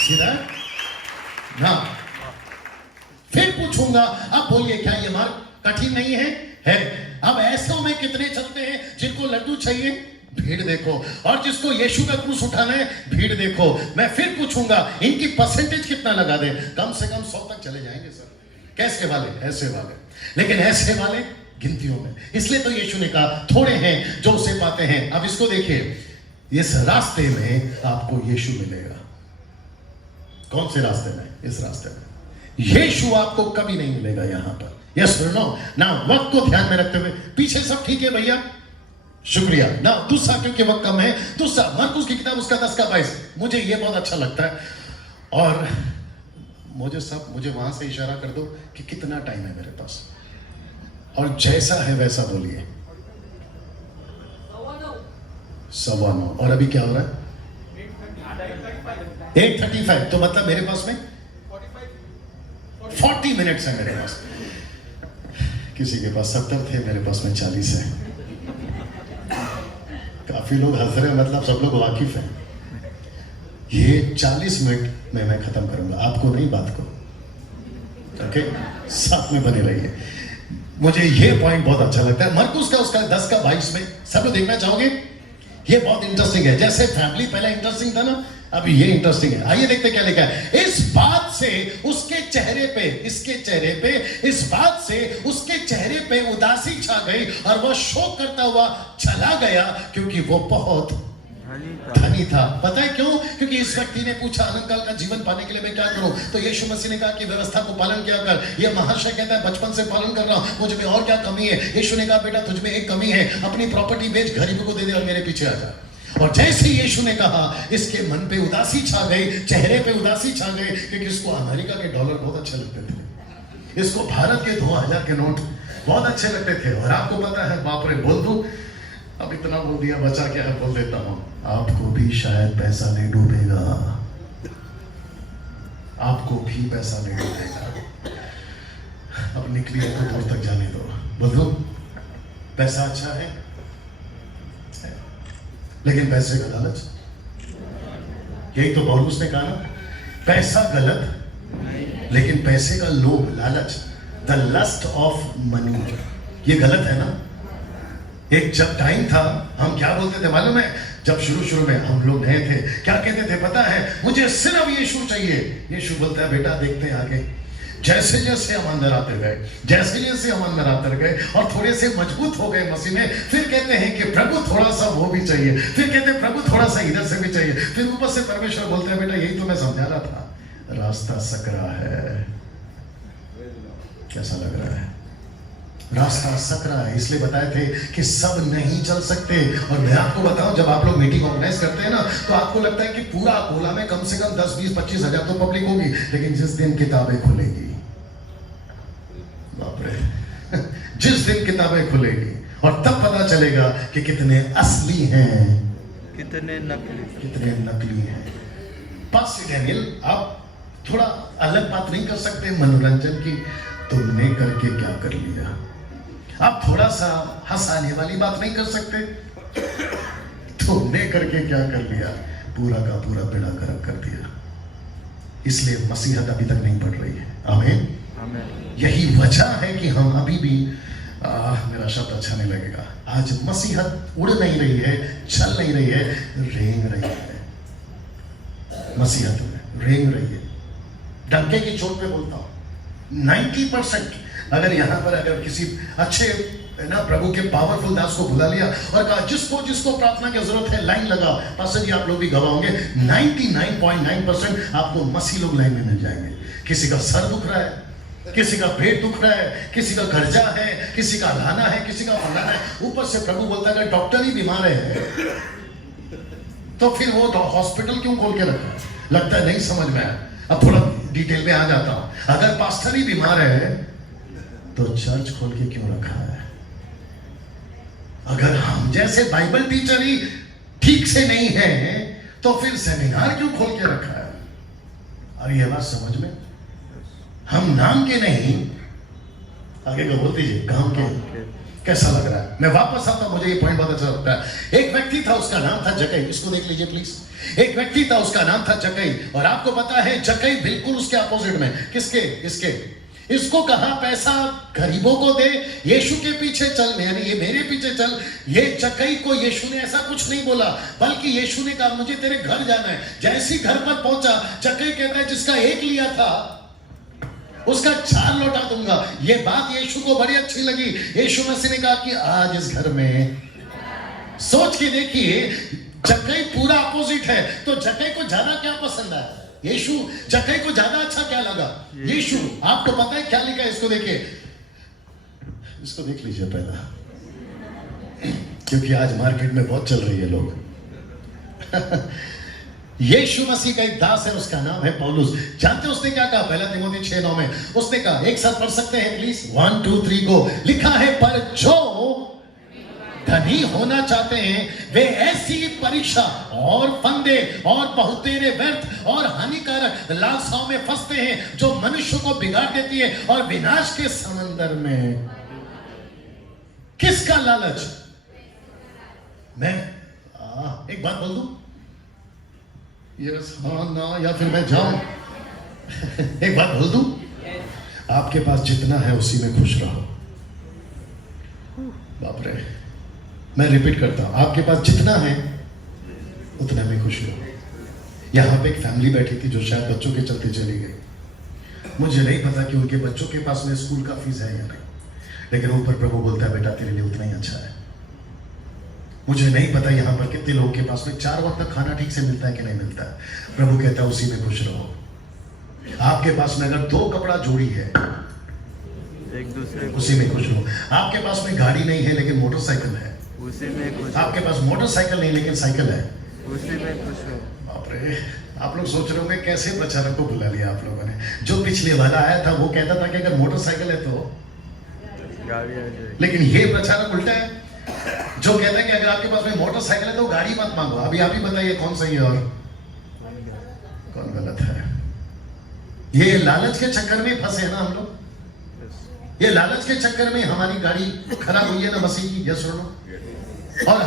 सीधा ना। फिर पूछूंगा, अब बोलिए क्या ये मार्ग कठिन नहीं है? है। अब ऐसों में कितने चलते हैं जिनको लड्डू चाहिए? भीड़ देखो। और जिसको यीशु का क्रूस उठाना है, भीड़ देखो। मैं फिर पूछूंगा, इनकी परसेंटेज कितना लगा दे? कम से कम 100 तक चले जाएंगे सर। कैसे वाले? ऐसे वाले। लेकिन ऐसे वाले गिनतियों में। इसलिए तो यीशु ने कहा थोड़े हैं जो उसे पाते हैं। अब इसको देखिए, इस रास्ते में आपको यीशु मिलेगा। कौन से रास्ते में? इस रास्ते में यीशु आपको कभी नहीं मिलेगा यहां पर। यस नो ना। वक्त को ध्यान में रखते हुए, पीछे सब ठीक है भैया, शुक्रिया ना। दूसरा, क्योंकि वक्त कम है, दूसरा मरकुस की किताब उसका 10 का 22, मुझे ये बहुत अच्छा लगता है। और मुझे वहां से इशारा कर दो कि कितना टाइम है मेरे पास, और जैसा है वैसा बोलिए। 9:15। और अभी क्या हो रहा है? 8:35। तो मतलब मेरे पास में 40 मिनट्स है मेरे पास। किसी के पास 70 थे, मेरे पास में 40 है। काफी लोग हंस रहे हैं, मतलब सब लोग वाकिफ हैं। ये 40 मिनट में मैं खत्म करूंगा, आपको नहीं, बात को। ओके, साथ में बने रहिए। मुझे ये पॉइंट बहुत अच्छा लगता है, मरकुस का उसका 10 का 22 में। सब लोग देखना चाहोगे? ये बहुत इंटरेस्टिंग है। जैसे फैमिली पहले इंटरेस्टिंग था ना, अभी ये इंटरेस्टिंग है। आइए देखते क्या लिखा है। इस बात से उसके चेहरे पे, इसके चेहरे पे, इस बात से उसके चेहरे पे उदासी छा गई और वह शोक करता हुआ चला गया, क्योंकि वो बहुत धनी था। पता है क्यों? क्योंकि इस व्यक्ति ने पूछा अनंत काल का जीवन पाने के लिए मैं क्या करूं? तो यीशु मसीह ने कहा कि व्यवस्था को पालन किया कर। ये महाशय कहता है बचपन से पालन कर रहा हूं, मुझ में और क्या कमी है? यीशु ने कहा बेटा तुझ में एक कमी है, अपनी प्रॉपर्टी बेच, गरीब को दे दे और मेरे पीछे आ जा। और जैसे यीशु ने कहा इसके मन पे उदासी छा गई, चेहरे पे उदासी छा गई, क्योंकि इसको अमेरिका के डॉलर बहुत अच्छे लगते थे, इसको भारत के 2000 के नोट बहुत अच्छे लगते थे। और आपको पता है, बाप रे, बोल दूं? अब इतना बोल दिया, बचा क्या है, बोल देता हूं। आपको भी शायद पैसा नहीं डूबेगा, आपको भी पैसा नहीं डूबेगा। अब निकलिए तो दूर तक जाने दो। बोल दो पैसा अच्छा है, लेकिन पैसे का लालच, यही तो पौलुस ने कहा ना, पैसा गलत लेकिन पैसे का लोभ, लालच, द लस्ट ऑफ मनी, ये गलत है ना। एक जब टाइम था, हम क्या बोलते थे मालूम है? जब शुरू में हम लोग नए थे, क्या कहते थे पता है? मुझे सिर्फ यीशु चाहिए। यीशु बोलता है बेटा देखते हैं आगे। जैसे जैसे हम अंदर आते गए, जैसे जैसे हम अंदर आते गए और थोड़े से मजबूत हो गए मसीह में, फिर कहते हैं कि प्रभु थोड़ा सा वो भी चाहिए, फिर कहते हैं प्रभु थोड़ा सा इधर से भी चाहिए, फिर ऊपर से परमेश्वर बोलते हैं बेटा यही तो मैं समझा रहा था, रास्ता सकरा है। कैसा लग रहा है? रास्ता सकरा है। इसलिए बताए थे कि सब नहीं चल सकते। और मैं आपको बताऊं, जब आप लोग मीटिंग ऑर्गेनाइज करते हैं ना, तो आपको लगता है कि पूरा अकोला में कम से कम 10, 20, 25 हजार तो पब्लिक होगी, लेकिन जिस दिन किताबें खुलेगी, बाप रे, जिस दिन किताबें खुलेगी और तब पता चलेगा कि कितने असली हैं, कितने नकली हैं। पास्टर डैनियल, आप थोड़ा अलग बात नहीं कर सकते मनोरंजन की? तुमने करके क्या कर लिया? आप थोड़ा सा हंसाने वाली बात नहीं कर सकते? तुमने करके क्या कर लिया? पूरा का पूरा बेड़ा गर्क कर दिया। इसलिए मसीहत अभी तक नहीं बढ़ रही है। आमीन। यही वजह है कि हम अभी भी मेरा शब्द अच्छा नहीं लगेगा, आज मसीहत उड़ नहीं रही है, चल नहीं रही है, रेंग रही है। मसीहत में रेंग रही है। डंके की चोट पे बोलता हूं, 90% अगर यहां पर अगर किसी अच्छे ना प्रभु के पावरफुल दास को बुला लिया और कहा जिसको जिसको प्रार्थना की जरूरत है लाइन लगा, पास्टर जी आप लोग भी गवाह होंगे, 99.9% आपको मसीह लोग लाइन में मिल जाएंगे। किसी का सर दुख रहा है, किसी का पेट दुख रहा है, किसी का कर्जा है, किसी का लाना है, किसी का फलाना है, ऊपर से प्रभु बोलता है अगर डॉक्टर ही बीमार है तो फिर वो हॉस्पिटल क्यों खोल के रखा? लगता है नहीं समझ में आया। अब थोड़ा डिटेल में आ जाता हूं। अगर पास्टर ही बीमार है तो चर्च खोल के क्यों रखा है? अगर हम जैसे बाइबल टीचर ही ठीक से नहीं है तो फिर सेमिनार क्यों खोल के रखा है? अरे ये बात समझ में? हम नाम के नहीं, आगे का बोल दीजिए, काम के। कैसा लग रहा है? मैं वापस आता हूं, मुझे ये पॉइंट बहुत अच्छा लगता है। एक व्यक्ति था, उसका नाम था जक्कई। इसको देख लीजिए प्लीज। एक व्यक्ति था, उसका नाम था जक्कई। और आपको पता है जक्कई बिल्कुल उसके अपोजिट में, किसके? इसके। इसको कहा पैसा गरीबों को दे, यीशु के पीछे चल, यानी ये मेरे पीछे चल। ये जक्कई को यीशु ने ऐसा कुछ नहीं बोला, बल्कि यीशु ने कहा मुझे तेरे घर जाना है। जैसे ही घर पर पहुंचा, जक्कई कहता है जिसका एक लिया था उसका 4 लौटा दूंगा। ये बात यीशु को बड़ी अच्छी लगी। यीशु मसीह ने कहा कि आज इस घर में, सोच के देखिए, जक्कई पूरा अपोजिट है, तो जक्कई को ज्यादा क्या पसंद आया? यीशु। जक्कई को ज्यादा अच्छा क्या लगा? यीशु। आपको पता है क्या लिखा है? इसको देखिए, इसको देख लीजिए पहला, क्योंकि आज मार्केट में बहुत चल रही है लोग। यीशु मसीह का एक दास है, उसका नाम है पौलुस। जानते हैं उसने क्या कहा? पहला तिमोथी 6:9 में उसने कहा, एक साथ पढ़ सकते हैं प्लीज? 1 2 3 गो। लिखा है पर जो धनी होना चाहते हैं वे ऐसी परीक्षा और फंदे और बहुतेरे व्यर्थ और हानिकारक लालसाओं में फंसते हैं जो मनुष्य को बिगाड़ देती है और विनाश के समंदर में। किसका लालच? मैं एक बात बोल दूं? यस, हाँ, ना, या फिर मैं जाऊं? एक बात बोल दूं? आपके पास जितना है उसी में खुश रहो। बाप रे, मैं रिपीट करता हूं, आपके पास जितना है उतना में खुश रहो। यहां पे एक फैमिली बैठी थी जो शायद बच्चों के चलते चली गई। मुझे नहीं पता कि उनके बच्चों के पास में स्कूल का फीस है या नहीं, लेकिन ऊपर प्रभु बोलता है बेटा तेरे लिए उतना ही अच्छा है। मुझे नहीं पता यहाँ पर कितने लोग के पास में 4 वक्त तक खाना ठीक से मिलता है कि नहीं मिलता है। प्रभु कहता है उसी में खुश रहो। आपके पास में अगर 2 कपड़ा जोड़ी है, एक दूसरे उसी में खुश रहो। आपके पास में गाड़ी नहीं है लेकिन मोटरसाइकिल है, उसी में खुश आपके पास मोटरसाइकिल नहीं लेकिन साइकिल है, उसी में खुश हो। बाप रे, आप लोग सोच रहे होंगे कैसे प्रचारक को बुला लिया आप लोगों ने। जो पिछले वाला आया था वो कहता था कि अगर मोटरसाइकिल है तो गाड़ी आ जाएगी, लेकिन ये प्रचारक उल्टा है, जो कहता है कि अगर आपके पास में मोटरसाइकिल है तो गाड़ी मत मांगो। अभी आप ही बताइए कौन सही है और कौन गलत है। ये लालच के चक्कर में फंसे हैं ना हम लोग। ये लालच के चक्कर में हमारी गाड़ी खराब हुई है ना मसीह की। यस और नो। और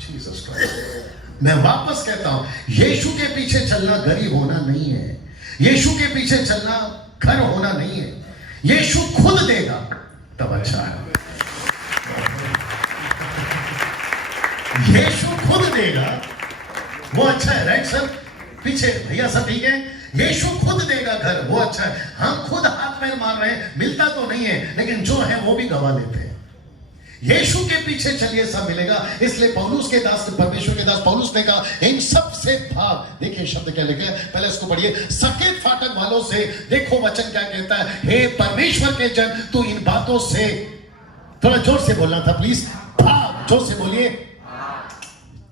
जीसस क्राइस्ट, मैं वापस कहता हूं, यीशु के पीछे चलना गरीब होना नहीं है, यीशु के पीछे चलना घर होना नहीं है। यीशु खुद देगा तब अच्छा है। यीशु खुद देगा वो अच्छा है। राइट सर, पीछे भैया सब ठीक है। यीशु खुद देगा घर, वो अच्छा है। हम खुद हाथ पैर मार रहे हैं, मिलता तो नहीं है लेकिन जो है वो भी गवा देते हैं। यीशु के पीछे चलिए सब मिलेगा। इसलिए पौलुस के दास, परमेश्वर के दास पौलुस ने कहा इन सब से भाग। देखिए शब्द क्या लिखे, पहले इसको पढ़िए। सकेत फाटक वालों से देखो वचन क्या कहता है। हे परमेश्वर के जन, तू इन बातों से, थोड़ा जोर से बोलना था प्लीज, भाग। जोर से बोलिए,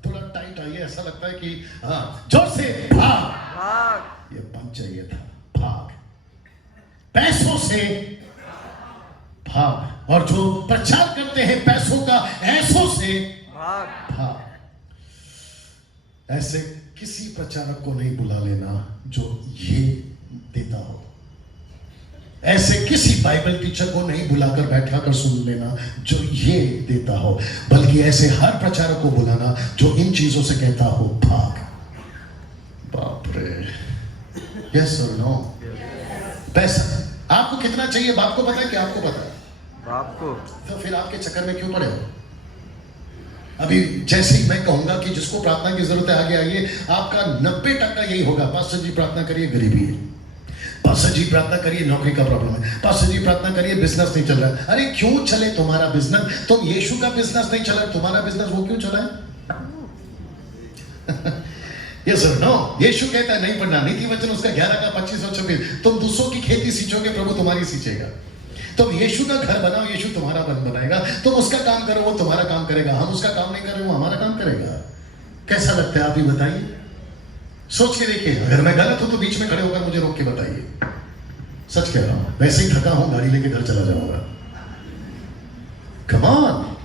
थोड़ा टाइट आइए, ऐसा लगता है कि हाँ, जोर से भाग। भाग, ये पंच चाहिए था। भाग, पैसों से भाग। और जो प्रचार करते हैं पैसों का, ऐसों से भाग। भाग। ऐसे किसी प्रचारक को नहीं बुला लेना जो ये देता हो। ऐसे किसी बाइबल टीचर को नहीं बुलाकर बैठा कर सुन लेना जो ये देता हो, बल्कि ऐसे हर प्रचारक को बुलाना जो इन चीजों से कहता हो भाग। बाप रे, यस और नो। पैसा आपको कितना चाहिए बाप को पता है कि आपको पता है? बाप को। तो फिर आपके चक्कर में क्यों पड़े हो? अभी जैसे ही मैं कहूंगा कि जिसको प्रार्थना की जरूरत है आगे आइए, आपका 90% यही होगा, पास्टर जी प्रार्थना करिए गरीबी है, पास्टर जी प्रार्थना करिए नौकरी का प्रॉब्लम है, पास्टर जी प्रार्थना करिए बिजनेस नहीं चल रहा है। अरे क्यों चले तुम्हारा बिजनेस? तुम यीशु का बिजनेस नहीं चला, तुम्हारा बिजनेस वो क्यों चला है? Yes sir no. यीशु कहता है नहीं पढ़ना, नीति वचन उसका 11 का 25 और 26। तुम दूसरों की खेती सींचोगे, प्रभु तुम्हारी सींचेगा। तुम यीशु का घर बनाओ, यीशु तुम्हारा बनाएगा। तुम उसका काम करो, वो तुम्हारा काम करेगा। हम उसका काम नहीं कर रहे, वो हमारा काम करेगा। कैसा लगता है आप ही बताइए, सोच के देखिए। अगर मैं गलत हूं तो बीच में खड़े होकर मुझे रोक के बताइए। सच कह रहा हूं, वैसे ही थका हूं, गाड़ी लेके घर चला जाऊंगा। कम ऑन,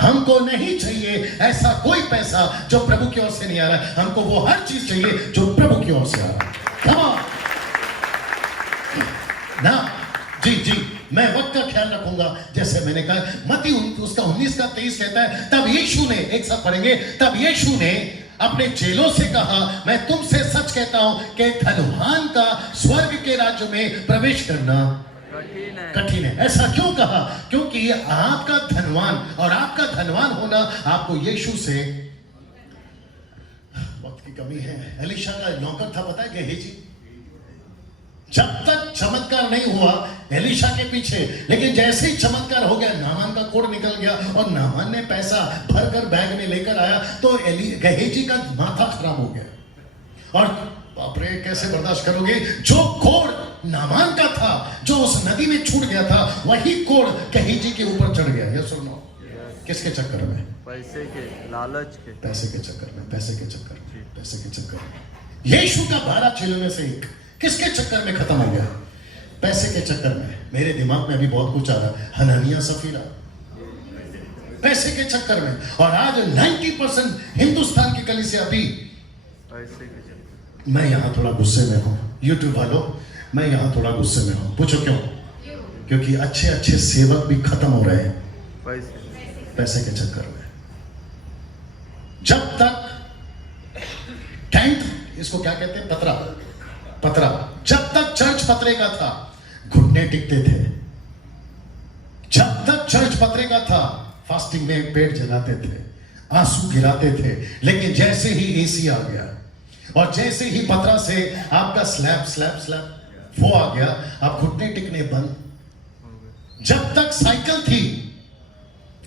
हमको नहीं चाहिए ऐसा कोई पैसा जो प्रभु की ओर से नहीं आ रहा है। हमको वो हर चीज चाहिए जो प्रभु की ओर से आ रहा है। कम ऑन ना। जी जी, मैं वक्त का ख्याल रखूंगा। जैसे मैंने कहा, मत्ती उसका 19 का 23 कहता है, तब यीशु ने, एक साथ पढ़ेंगे, तब यीशु ने अपने चेलों से कहा, मैं तुमसे सच कहता हूं कि धनवान का स्वर्ग के राज्य में प्रवेश करना कठिन है। ऐसा क्यों कहा? क्योंकि आपका धनवान और आपका धनवान होना आपको यीशु से, वक्त की कमी है। एलीशा का नौकर था, पता है गेहजी, जब तक चमत्कार नहीं हुआ एलीशा के पीछे, लेकिन जैसे ही चमत्कार हो गया, नामान का कोढ़ निकल गया और नामान ने पैसा भरकर बैग में लेकर आया, तो गेहजी का माथा खराब हो गया। और बाप रे, कैसे बर्दाश्त करोगे? जो कोढ़ नामान का था, जो उस नदी में छूट गया था, वही कोढ़ गेहजी के ऊपर चढ़ गया। ये सुनो, किसके चक्कर में? पैसे के, लालच के, पैसे के चक्कर में, पैसे के चक्कर में, पैसे के चक्कर में। यीशु का 12 चेलों में से एक किसके चक्कर में खत्म हो गया? पैसे के चक्कर में। मेरे दिमाग में अभी बहुत कुछ आ रहा है, हननिया सफीरा, पैसे के चक्कर में। और आज 90% हिंदुस्तान की कलीसिया अभी पैसे के चक्कर। मैं यहां थोड़ा गुस्से में हूं, यूट्यूब वालों, मैं यहां थोड़ा गुस्से में हूं। पूछो क्यों? क्योंकि अच्छे अच्छे सेवक भी खत्म हो रहे हैं पैसे के चक्कर में। जब तक टेंथ, इसको क्या कहते हैं, पतरा, जब तक चर्च पतरे का था घुटने टिकते थे। जब तक चर्च पतरे का था फास्टिंग में पेट जलाते थे, आंसू गिराते थे। लेकिन जैसे ही एसी आ गया और जैसे ही पतरा से आपका स्लैब वो आ गया, आप घुटने टिकने बंद। जब तक साइकिल थी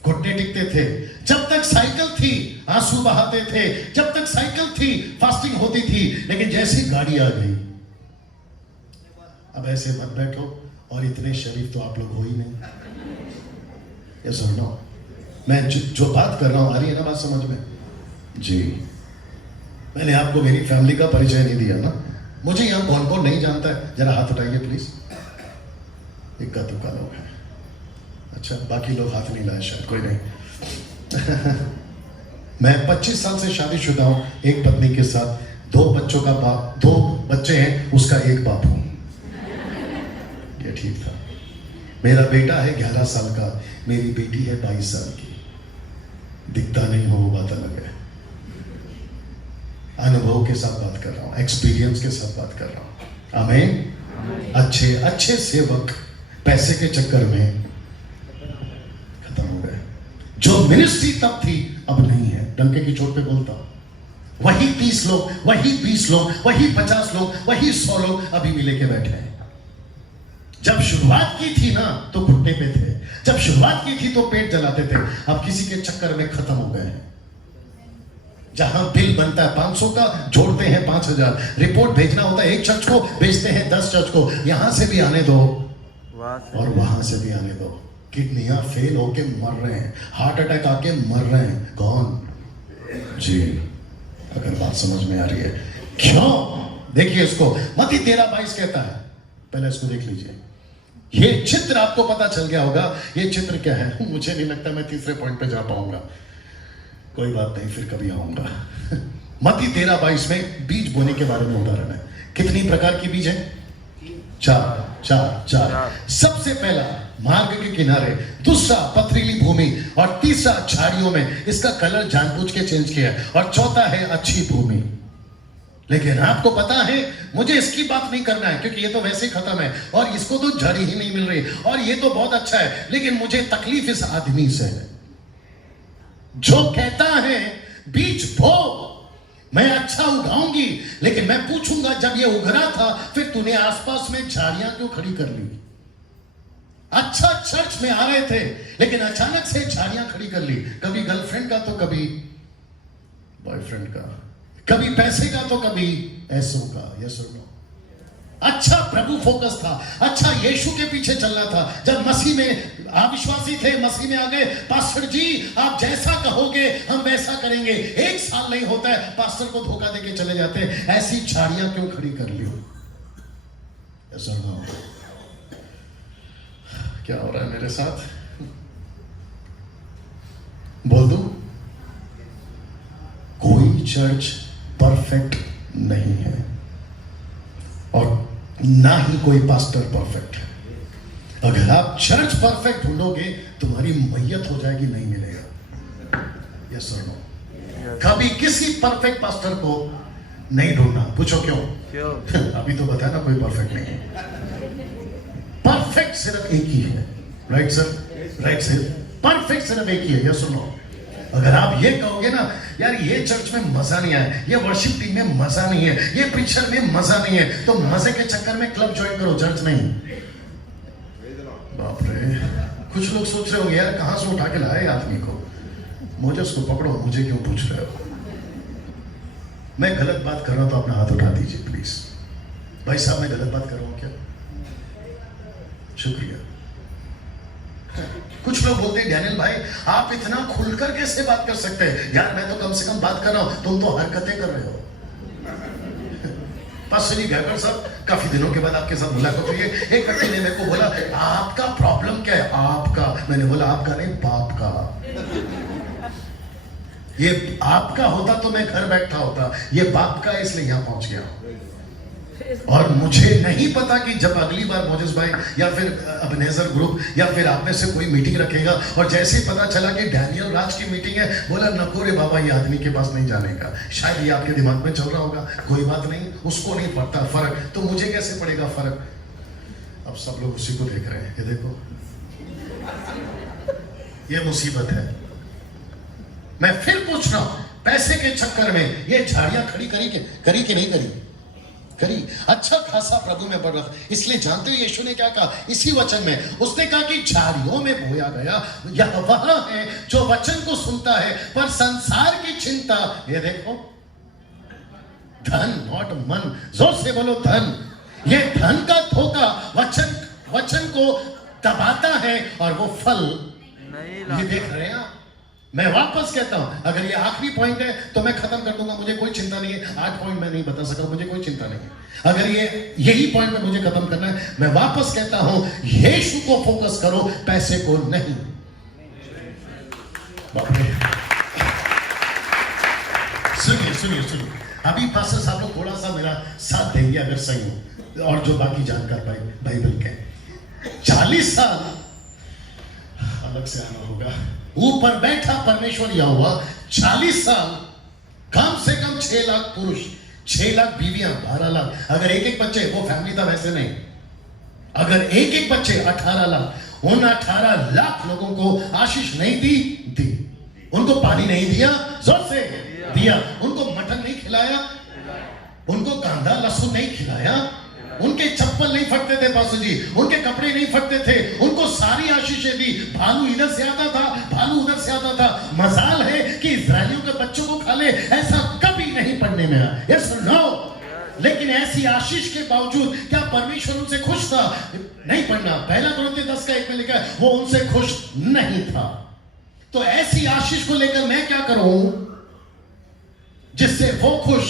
घुटने टिकते थे, जब तक साइकिल थी आंसू बहाते थे, जब तक साइकिल थी फास्टिंग होती थी, लेकिन जैसी गाड़ी आ गई, अब ऐसे मत बैठो, और इतने शरीफ तो आप लोग हो ही नहीं। ये सुनो, मैं जो बात कर रहा हूं, आ रही है ना बात समझ में? जी, मैंने आपको मेरी फैमिली का परिचय नहीं दिया ना। मुझे यहां कौन कौन नहीं जानता है, जरा हाथ उठाइए प्लीज। इक्का दुक्का लोग हैं, अच्छा, बाकी लोग हाथ नहीं लाए शायद, कोई नहीं। मैं 25 साल से शादीशुदा हूं, एक पत्नी के साथ, 2 बच्चों का बाप, 2 बच्चे हैं, उसका एक बाप हूं। ये ठीक था। मेरा बेटा है 11 साल का, मेरी बेटी है 22 साल की। दिखता नहीं हो, वो बात अलग है। अनुभव के साथ बात कर रहा हूं, एक्सपीरियंस के साथ बात कर रहा हूं। आमीन। अच्छे अच्छे सेवक पैसे के चक्कर में खत्म हो गए। जो मिनिस्ट्री तब थी अब नहीं है। डंके की चोट पे बोलता हूं, वही 30 लोग, वही 20 लोग, वही 50 लोग, वही 100 लोग अभी मिले के बैठे हैं। जब शुरुआत की थी ना तो घुटने पे थे, जब शुरुआत की थी तो पेट जलाते थे, अब किसी के चक्कर में खत्म हो गए हैं। जहां बिल बनता है 500 का, जोड़ते हैं 5000, रिपोर्ट भेजना होता है एक चर्च को, भेजते हैं 10 चर्च को। यहां से भी आने दो और वहां से भी आने दो। किडनियां फेल होके मर रहे हैं, हार्ट अटैक आके मर रहे हैं। कौन? जी, अगर बात समझ में आ रही है। क्यों? देखिए इसको, मत्ती 13:22 कहता है, पहले इसको देख लीजिए। ये चित्र आपको पता चल गया होगा, ये चित्र क्या है। मुझे नहीं लगता मैं तीसरे पॉइंट पे जा पाऊंगा, कोई बात नहीं, फिर कभी आऊंगा। मत्ती 13:22 में बीज बोने के बारे में उदाहरण है। कितनी प्रकार की बीज है? 4। सबसे पहला मार्ग के किनारे, दूसरा पथरीली भूमि, और तीसरा झाड़ियों में। इसका कलर जानबूझ के चेंज किया है। और चौथा है अच्छी भूमि। लेकिन आपको पता है, मुझे इसकी बात नहीं करना है क्योंकि ये तो वैसे ही खत्म है, और इसको तो झड़ी ही नहीं मिल रही, और ये तो बहुत अच्छा है। लेकिन मुझे तकलीफ इस आदमी से है जो कहता है बीज बो, मैं अच्छा उगाऊंगी, लेकिन मैं पूछूंगा जब ये उगरा था फिर तूने आसपास में झाड़ियां क्यों खड़ी कर ली? अच्छा चर्च में आ रहे थे, लेकिन अचानक से झाड़ियां खड़ी कर ली। कभी गर्लफ्रेंड का तो कभी बॉयफ्रेंड का, कभी पैसे का तो कभी ऐसों का। यस और नो? अच्छा प्रभु फोकस था, अच्छा यीशु के पीछे चलना था। जब मसीह में अविश्वासी थे, मसीह में आ गए, पास्टर जी आप जैसा कहोगे हम वैसा करेंगे। 1 साल नहीं होता है, पास्टर को धोखा देके चले जाते हैं। ऐसी झाड़ियां क्यों खड़ी कर ली? यस और नो? क्या हो रहा है मेरे साथ? बोल दूं, कोई चर्च परफेक्ट नहीं है, और ना ही कोई पास्टर परफेक्ट है। अगर आप चर्च परफेक्ट ढूंढोगे, तुम्हारी मैयत हो जाएगी, नहीं मिलेगा। यस और नो? कभी किसी परफेक्ट पास्टर को नहीं ढूंढना। पूछो क्यों? अभी तो बताया ना, कोई परफेक्ट नहीं है। परफेक्ट सिर्फ एक ही है। Right sir? Right sir? Perfect सिर्फ एक ही है। यस और नो? अगर आप ये कहोगे ना, यार ये चर्च में मजा नहीं आया, ये वर्शिप टीम में मजा नहीं है, ये प्रीचर में मजा नहीं है, तो मजे के चक्कर में क्लब ज्वाइन करो, चर्च नहीं। बाप रे, कुछ लोग सोच रहे होंगे यार कहां से उठा के लाए आदमी को, मुझे उसको पकड़ो, मुझे क्यों पूछ रहे हो? मैं गलत बात कर रहा हूं तो अपना हाथ उठा दीजिए प्लीज। भाई साहब मैं गलत बात कर रहा हूं क्या? शुक्रिया। कुछ लोग बोलते हैं डैनियल भाई आप इतना खुलकर कैसे बात कर सकते हैं? यार मैं तो कम से कम बात कर रहा हूं, तुम तो हरकतें कर रहे हो। पास्टर जी गायकर साहब, काफी दिनों के बाद आपके साथ मुलाकात हुई है। एक व्यक्ति ने मेरे को बोला आपका प्रॉब्लम क्या है? आपका? मैंने बोला आपका नहीं, बाप का। ये आपका होता तो मैं घर बैठा होता, ये बाप का, इसलिए यहां पहुंच गया। और मुझे नहीं पता कि जब अगली बार मोजेस भाई या फिर अबनेजर ग्रुप या फिर आप में से कोई मीटिंग रखेगा, और जैसे ही पता चला कि डैनियल राज की मीटिंग है, बोला नको रे बाबा, ये आदमी के पास नहीं जाने का। शायद ये आपके दिमाग में चल रहा होगा, कोई बात नहीं, उसको नहीं पड़ता फर्क, तो मुझे कैसे पड़ेगा फर्क? अब सब लोग उसी को देख रहे हैं, ये देखो, ये मुसीबत है। मैं फिर पूछ रहा हूं, पैसे के चक्कर में ये झाड़ियां खड़ी करी कि नहीं करी? करी, अच्छा खासा प्रभु में बढ़ रहा था। इसलिए जानते हो यीशु ने क्या कहा इसी वचन में? उसने कहा कि झाड़ियों में बोया गया यह वह है जो वचन को सुनता है पर संसार की चिंता, ये देखो धन नॉट मन, जोर से बोलो धन, ये धन का धोखा वचन को दबाता है और वो फल नहीं ये लाता। देख रहे हैं आप। मैं वापस कहता हूं, अगर ये आखिरी पॉइंट है तो मैं खत्म कर दूंगा, मुझे कोई चिंता नहीं है। 8 पॉइंट मैं नहीं बता सका, मुझे कोई चिंता नहीं है। अगर ये यही पॉइंट में मुझे खत्म करना है, मैं वापस कहता हूं यीशु को फोकस करो, पैसे को नहीं। सुनिए, अभी पास्टर साहब लोग थोड़ा सा मेरा साथ देंगे अगर सही हो, और जो बाकी जानकार बाइबल के 40 साल अलग से आना होगा, ऊपर बैठा परमेश्वर यहोवा 40 साल, कम से कम 6 लाख पुरुष, 6 लाख बीवियां, 12 लाख, अगर एक बच्चे, वो फैमिली था वैसे नहीं, अगर एक बच्चे 18 लाख, उन 18 लाख लोगों को आशीष नहीं दी, उनको पानी नहीं दिया, जोर से दिया, उनको मटन नहीं खिलाया, उनको कांदा लहसुन नहीं खिलाया, उनके चप्पल नहीं फटते थे बासु जी, उनके कपड़े नहीं फटते थे, उनको सारी आशीषें दी। भालू इधर से आता था, भालू उधर से आता था। मजाल है कि इजरायलियों के बच्चों को खा ले, ऐसा कभी नहीं पढ़ने में आया। यस नो, लेकिन ऐसी आशीष के बावजूद क्या परमेश्वर उनसे खुश था? नहीं पढ़ना। पहला कुरिन्थियों 10:1 में लिखा है वो उनसे खुश नहीं था। तो ऐसी आशीष को लेकर मैं क्या करूं जिससे वो खुश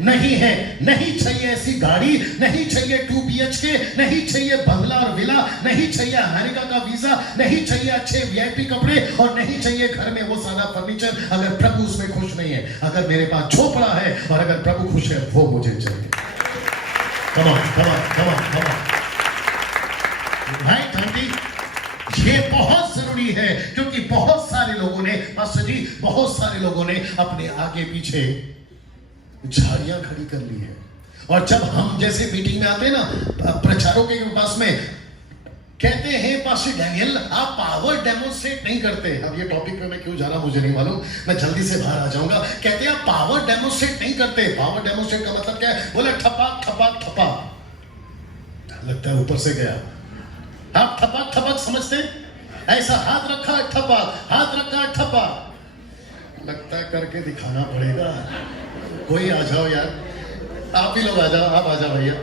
नहीं है? नहीं चाहिए ऐसी गाड़ी, नहीं चाहिए 2 BHK, नहीं चाहिए बंगला और विला, नहीं चाहिए अमेरिका का वीजा, नहीं चाहिए अच्छे VIP कपड़े, और नहीं चाहिए घर में वो सादा फर्नीचर, अगर प्रभु उसमें खुश नहीं है। अगर मेरे पास झोपड़ा है और अगर प्रभु खुश है, वो मुझे चाहिए। Come on. Right, aunty? ये बहुत जरूरी है, क्योंकि बहुत सारे लोगों ने, पास्टर जी, बहुत सारे लोगों ने अपने आगे पीछे झाड़ियां खड़ी कर ली है। और जब हम जैसे मीटिंग में आते हैं ना, प्रचारों के पास में कहते हैं पास्टर डैनियल आप पावर डेमोन्स्ट्रेट नहीं करते। अब ये टॉपिक पे मैं क्यों जा रहा मुझे नहीं मालूम, मैं जल्दी से बाहर आ जाऊंगा। कहते हैं आप पावर डेमोन्स्ट्रेट नहीं करते। पावर डेमोन्स्ट्रेट का मतलब क्या है? बोले ठपाक ठपाक ठपाक, लगता है ऊपर से गया। आप ठपाक ठपाक समझते? ऐसा हाथ रखा ठपाक, हाथ रखा ठपाक, लगता है करके दिखाना पड़ेगा। कोई आ जाओ यार, आप ही लोग आ जाओ, आप आ जाओ भैया,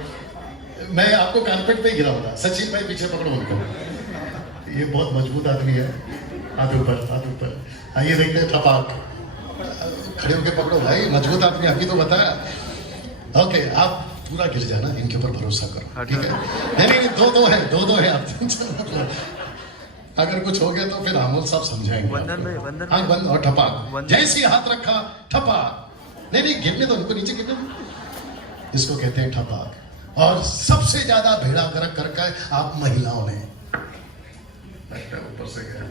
मैं आपको कारपेट पे गिराऊंगा। सचिन भाई पीछे पकड़ो उनको, ये बहुत मजबूत आदमी है। हाथ ऊपर, आइए देखते हैं ठपाक, खड़े होके पकड़ो भाई, मजबूत आदमी, आपकी तो बताया। ओके, आप पूरा गिर जाना, इनके ऊपर भरोसा करो, ठीक है? नहीं, दो है आप। अगर कुछ हो गया तो फिर आमोद साहब समझाएंगे। वंदन हाँ, बंद और ठपाक, जैसे ही हाथ रखा ठपाक, नहीं गिरने दो, उनको नीचे गिरने दो, इसको कहते हैं ठपाक। और सबसे ज्यादा भेड़ा गर्क करके आप महिलाओं ने, ऊपर से गया,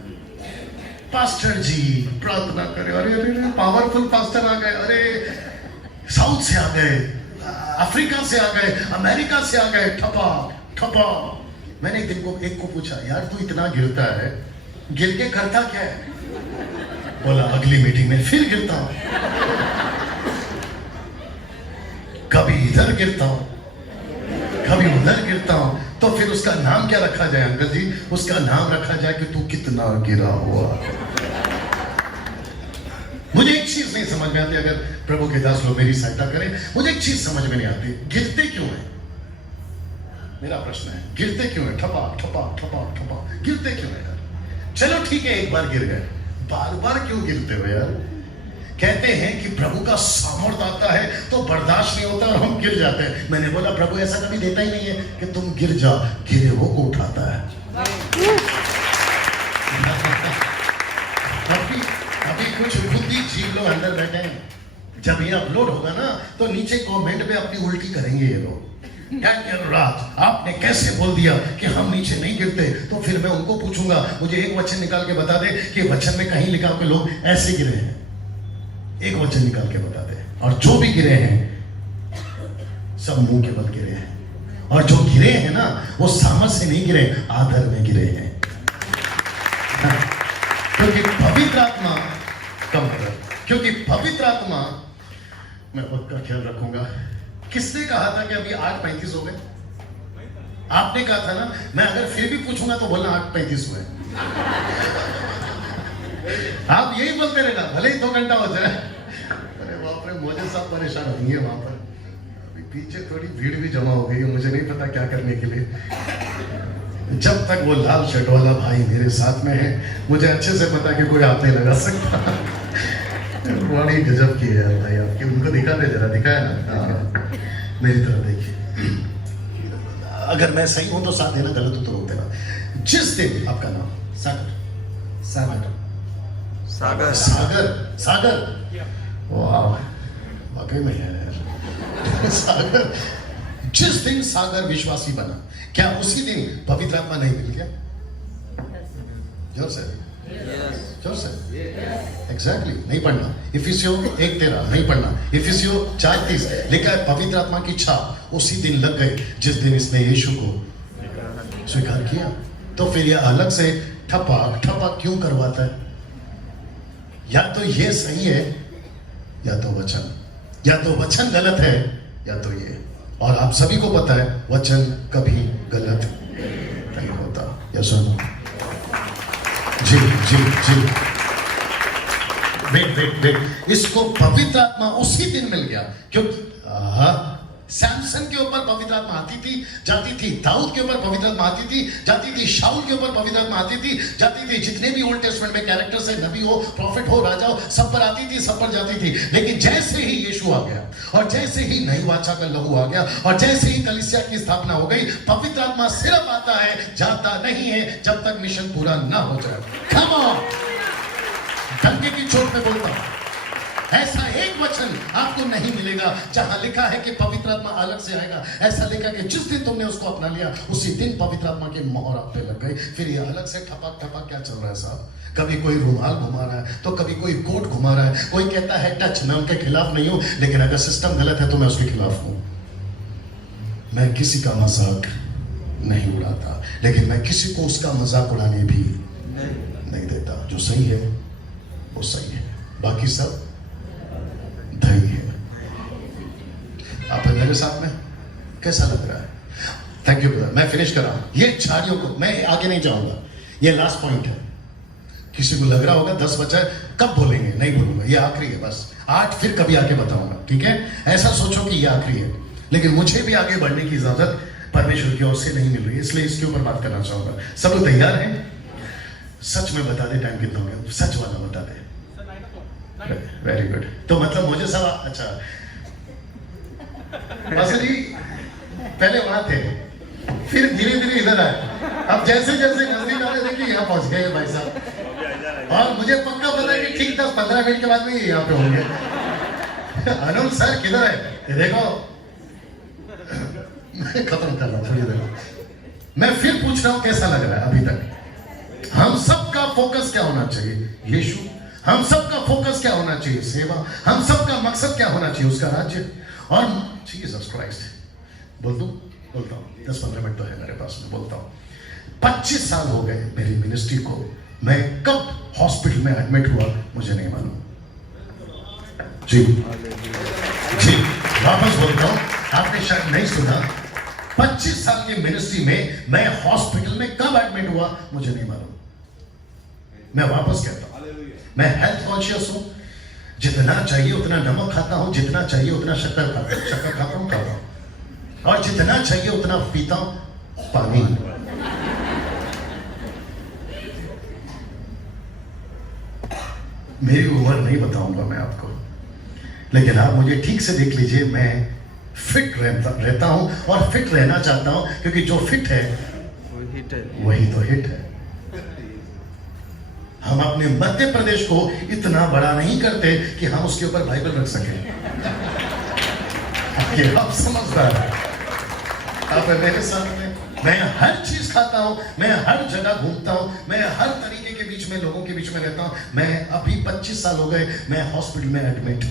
पास्टर जी प्रार्थना करे, अरे पावरफुल पास्टर आ गए, अरे साउथ से आ गए, अफ्रीका से आ गए, अमेरिका से आ गए, ठपाक। मैंने एक को पूछा, यार तू इतना गिरता है, गिर के करता क्या है? बोला अगली मीटिंग में फिर गिरता हूं, कभी इधर गिरता हूं, कभी उधर गिरता हूं। तो फिर उसका नाम क्या रखा जाए अंकल जी? उसका नाम रखा जाए कि तू कितना गिरा हुआ। मुझे एक चीज नहीं समझ में आती, अगर प्रभु के दास लोग मेरी सहायता करें, मुझे एक चीज समझ में नहीं आती, गिरते क्यों है? मेरा प्रश्न है, गिरते क्यों है? ठपाक, गिरते क्यों है यार? चलो ठीक है, एक बार गिर गए, बार बार क्यों गिरते हो यार? कहते हैं कि प्रभु का सामर्थ आता है तो बर्दाश्त नहीं होता और हम गिर जाते हैं। मैंने बोला प्रभु ऐसा कभी देता ही नहीं है कि तुम गिर जाओ, गिरे हो को उठाता है। अभी कुछ बुद्धि जीव लोग अंदर बैठे हैं, जब ये अपलोड होगा ना तो नीचे कमेंट पे अपनी उल्टी करेंगे ये लोग। रात आपने कैसे बोल दिया कि हम नीचे नहीं गिरते? तो फिर मैं उनको पूछूंगा, मुझे एक वचन निकाल के बता दे कि वचन में कहीं लिखा कि लोग ऐसे गिरे हैं। एक वचन निकाल के बता दे। और जो भी गिरे हैं सब मुंह के बल गिरे हैं, और जो गिरे हैं ना वो सामर्थ से नहीं गिरे, आदर में गिरे हैं। क्योंकि पवित्र आत्मा क्योंकि पवित्र आत्मा, मैं खुद का ख्याल रखूंगा, किसने कहा था कि अभी 8:35 हो गए? आपने कहा था ना। मैं अगर फिर भी पूछूंगा तो बोलना 8:35 हुए। आप यही बोलते रहना भले ही 2 घंटा हो जाए। अरे बाप रे, मुझे सब परेशान होंगे वहां पर। अभी पीछे थोड़ी भीड़ भी जमा हो गई है, मुझे नहीं पता क्या करने के लिए। जब तक वो लाल शर्ट वाला भाई मेरे साथ में है, मुझे अच्छे से पता कि कोई हाथ नहीं लगा सकता। बड़ी गजब की है भाई आपकी। उनको दिखा दे जरा, दिखाया ना। हाँ, मेरी तरफ देखिए। अगर मैं सही हूं तो साथ देना, गलत हो तो रोक देना। जिस दिन आपका नाम सागर, सागर, सागर सागर, सागर, वाह, वाकई में है यार। सागर, जिस दिन सागर विश्वासी बना, क्या उसी दिन पवित्र आत्मा नहीं मिल गया? जोर से, जोर से। एग्जैक्टली, नहीं पढ़ना। इफिसियों 1:13 नहीं पढ़ना। इफिसियों 4:30 लिखा है पवित्र आत्मा की छाप उसी दिन लग गई जिस दिन इसने यीशु को स्वीकार किया। तो फिर यह अलग से ठपाक ठपाक क्यों करवाता है? या तो ये सही है या तो वचन, या तो वचन गलत है या तो ये। और आप सभी को पता है वचन कभी गलत नहीं होता। या सुनो, जी जी जी, वेट वेट वेट, इसको पवित्र आत्मा उसी दिन मिल गया क्योंकि सैमसन के ऊपर पवित्र आत्मा आती थी, जाती थी। दाऊद के ऊपर पवित्र आत्मा आती थी, जाती थी। शाऊल के ऊपर पवित्र आत्मा आती थी, जाती थी। जितने भी ओल्ड टेस्टमेंट में कैरेक्टर्स है, नबी हो, प्रॉफिट हो, राजा हो, सब पर आती थी, सब पर जाती थी। लेकिन जैसे ही यीशु आ गया और जैसे ही नई वाचा का लहू आ गया और जैसे ही कलीसिया की स्थापना हो गई, पवित्र आत्मा सिर्फ आता है, जाता नहीं है जब तक मिशन पूरा ना हो जाए। कम ऑन, डंके की चोट में बोलता हूं, ऐसा एक वचन आपको नहीं मिलेगा जहां लिखा है कि पवित्र आत्मा अलग से आएगा। ऐसा लिखा कि जिस दिन तुमने उसको अपना लिया उसी दिन पवित्र आत्मा की मोहर आप पे लग गई। फिर ये अलग से ठपक ठपक क्या चल रहा है साहब? कभी कोई रुमाल घुमा रहा है तो कभी कोई कोट घुमा रहा है। कोई कहता है टच, मैं उनके खिलाफ नहीं हूं, लेकिन अगर सिस्टम गलत है तो मैं उसके खिलाफ हूं। मैं किसी का मजाक नहीं उड़ाता, लेकिन मैं किसी को उसका मजाक उड़ाने भी नहीं देता। जो सही है वो सही है, बाकी सब धनी है। आप मेरे साथ में कैसा लग रहा है? Thank you brother. मैं फिनिश कर रहा हूं। ये झाड़ियों को मैं आगे नहीं जाऊंगा, ये लास्ट पॉइंट है। किसी को लग रहा होगा 10 बचा है, कब बोलेंगे? नहीं बोलूंगा, ये आखिरी है बस। 8 फिर कभी आके बताऊंगा, ठीक है? ऐसा सोचो कि ये आखिरी है, लेकिन मुझे भी आगे बढ़ने की इजाजत परमेश्वर की ओर से नहीं मिल रही, इसलिए इसके ऊपर बात करना चाहूंगा। सब लोग तैयार हैं? सच में बता दे, टाइम कितना हो गया? सच वाला बता दे। Very good. तो मतलब मुझे सब अच्छा बस जी, पहले वहां थे, फिर धीरे धीरे इधर आए। अब जैसे जैसे नजदीक आ रहे देखिए यहाँ पहुंच गए भाई साहब। और मुझे पक्का पता है कि ठीक 10-15 मिनट के बाद में यहाँ पे होंगे। अनुल सर किधर है? ये देखो, मैं खत्म कर रहा हूँ थोड़ी देर। मैं फिर पूछ रहा हूँ कैसा लग रहा है अभी तक? हम सबका फोकस क्या होना चाहिए? यीशु। हम सबका फोकस क्या होना चाहिए? सेवा। हम सबका मकसद क्या होना चाहिए? उसका राज्य। और जीसस क्राइस्ट। बोल दूं? बोलता हूं, 10-15 मिनट तो है मेरे पास में, बोलता हूं। 25 साल हो गए मेरी मिनिस्ट्री को। मैं कब हॉस्पिटल में एडमिट हुआ मुझे नहीं मालूम। जी जी, वापस बोलता हूं, आपने शायद नहीं सुना। 25 साल की मिनिस्ट्री में मैं हॉस्पिटल में कब एडमिट हुआ मुझे नहीं मालूम। मैं वापस कहता हूं, मैं हेल्थ कॉन्शियस हूं। जितना चाहिए उतना नमक खाता हूं, जितना चाहिए उतना शक्कर खाता हूं, और जितना चाहिए उतना पीता हूं पानी। मेरी उम्र नहीं बताऊंगा मैं आपको, लेकिन आप मुझे ठीक से देख लीजिए। मैं फिट रहता हूं और फिट रहना चाहता हूं, क्योंकि जो फिट है वही तो हिट है। हम अपने मध्य प्रदेश को इतना बड़ा नहीं करते कि हम उसके ऊपर बाइबल रख सकें। आप समझदार हैं? आप मेरे साथ में, मैं हर चीज खाता हूं, मैं हर जगह घूमता हूं, मैं हर तरीके के बीच में लोगों के बीच में रहता हूं। मैं अभी 25 साल हो गए मैं हॉस्पिटल में एडमिट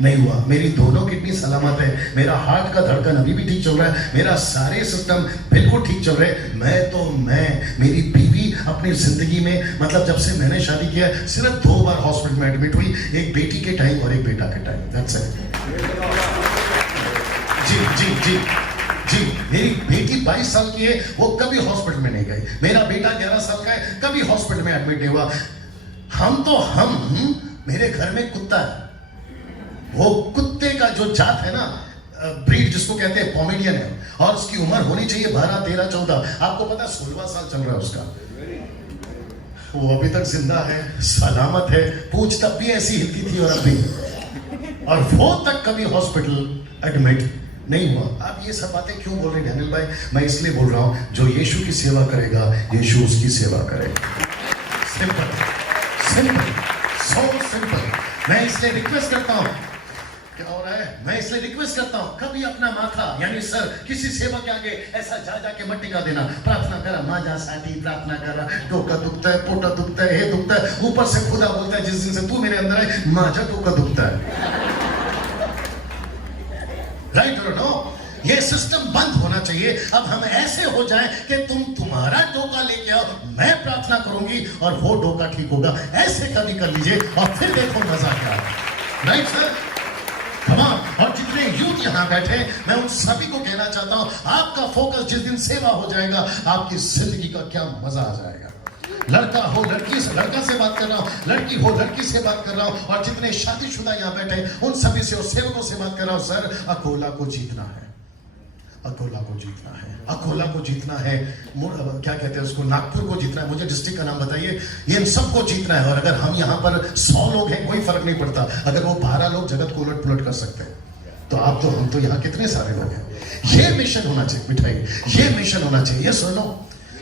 नहीं हुआ। मेरी दोनों किडनी सलामत है, मेरा हार्ट का धड़कन अभी भी ठीक चल रहा है, मेरा सारे सिस्टम बिल्कुल ठीक चल रहे हैं। मैं मेरी बीवी अपनी जिंदगी में, मतलब जब से मैंने शादी किया, सिर्फ 2 बार हॉस्पिटल में एडमिट हुई, एक बेटी के टाइम और एक बेटा के टाइम। That's it. जी जी जी जी जी। मेरी बेटी 22 साल की है, वो कभी हॉस्पिटल में नहीं गई। मेरा बेटा 11 साल का है, कभी हॉस्पिटल में एडमिट नहीं हुआ। मेरे घर में कुत्ता है, वो कुत्ते का जो जात है ना, ब्रीड जिसको कहते हैं पोमेडियन है, और उसकी उम्र होनी चाहिए 12, 13, 14। आपको पता है 16वां साल चल रहा है उसका। वो अभी तक जिंदा है, सलामत है, पूंछ तब भी ऐसी हिलती थी और अब भी, और वो तक कभी हॉस्पिटल एडमिट नहीं हुआ। आप ये सब बातें क्यों बोल रहे हैं डैनियल भाई? मैं इसलिए बोल रहा हूं, जो यीशु की सेवा करेगा, यीशु उसकी सेवा करेगा। Simple simple, so simple. मैं इसलिए रिक्वेस्ट करता हूं, क्या हो रहा है? मैं इसलिए रिक्वेस्ट करता हूं, कभी अपना माथा यानी सर किसी सेवा के आगे ऐसा जा जाके मत टिका देना। प्रार्थना करा, माजा साठी प्रार्थना करा, टोका दुखता है, पोटा दुखता है, हे दुखता है, ऊपर से खुदा बोलता है जिस दिन से तू मेरे अंदर है, माजा टोका दुखता है। राइट और नो? ये सिस्टम बंद होना चाहिए। अब हम ऐसे हो जाएं कि तुम्हारा टोका लेके आओ, मैं प्रार्थना करूंगी और वो टोका ठीक होगा। ऐसे कभी कर लीजिए और फिर देखो मजा क्या है। Right sir? तमाम और जितने यूथ यहाँ बैठे, मैं उन सभी को कहना चाहता हूँ, आपका फोकस जिस दिन सेवा हो जाएगा, आपकी जिंदगी का क्या मजा आ जाएगा। लड़का हो लड़की से, लड़का से बात कर रहा हूँ, लड़की हो लड़की से बात कर रहा हूँ, और जितने शादीशुदा यहाँ बैठे उन सभी से और सेवकों से बात कर रहा हूँ। सर, अकोला को जीतना है, अकोला को जीतना है, अकोला को जीतना है, क्या कहते हैं उसको, नागपुर को जीतना है। मुझे डिस्ट्रिक्ट का नाम बताइए। ये इन सबको जीतना है। और अगर हम यहाँ पर 100 लोग हैं, कोई फर्क नहीं पड़ता। अगर वो 12 लोग जगत को उलट पुलट कर सकते हैं, तो हम तो यहाँ कितने सारे लोग हैं। ये मिशन होना चाहिए मिठाई, ये मिशन होना चाहिए। सुनो,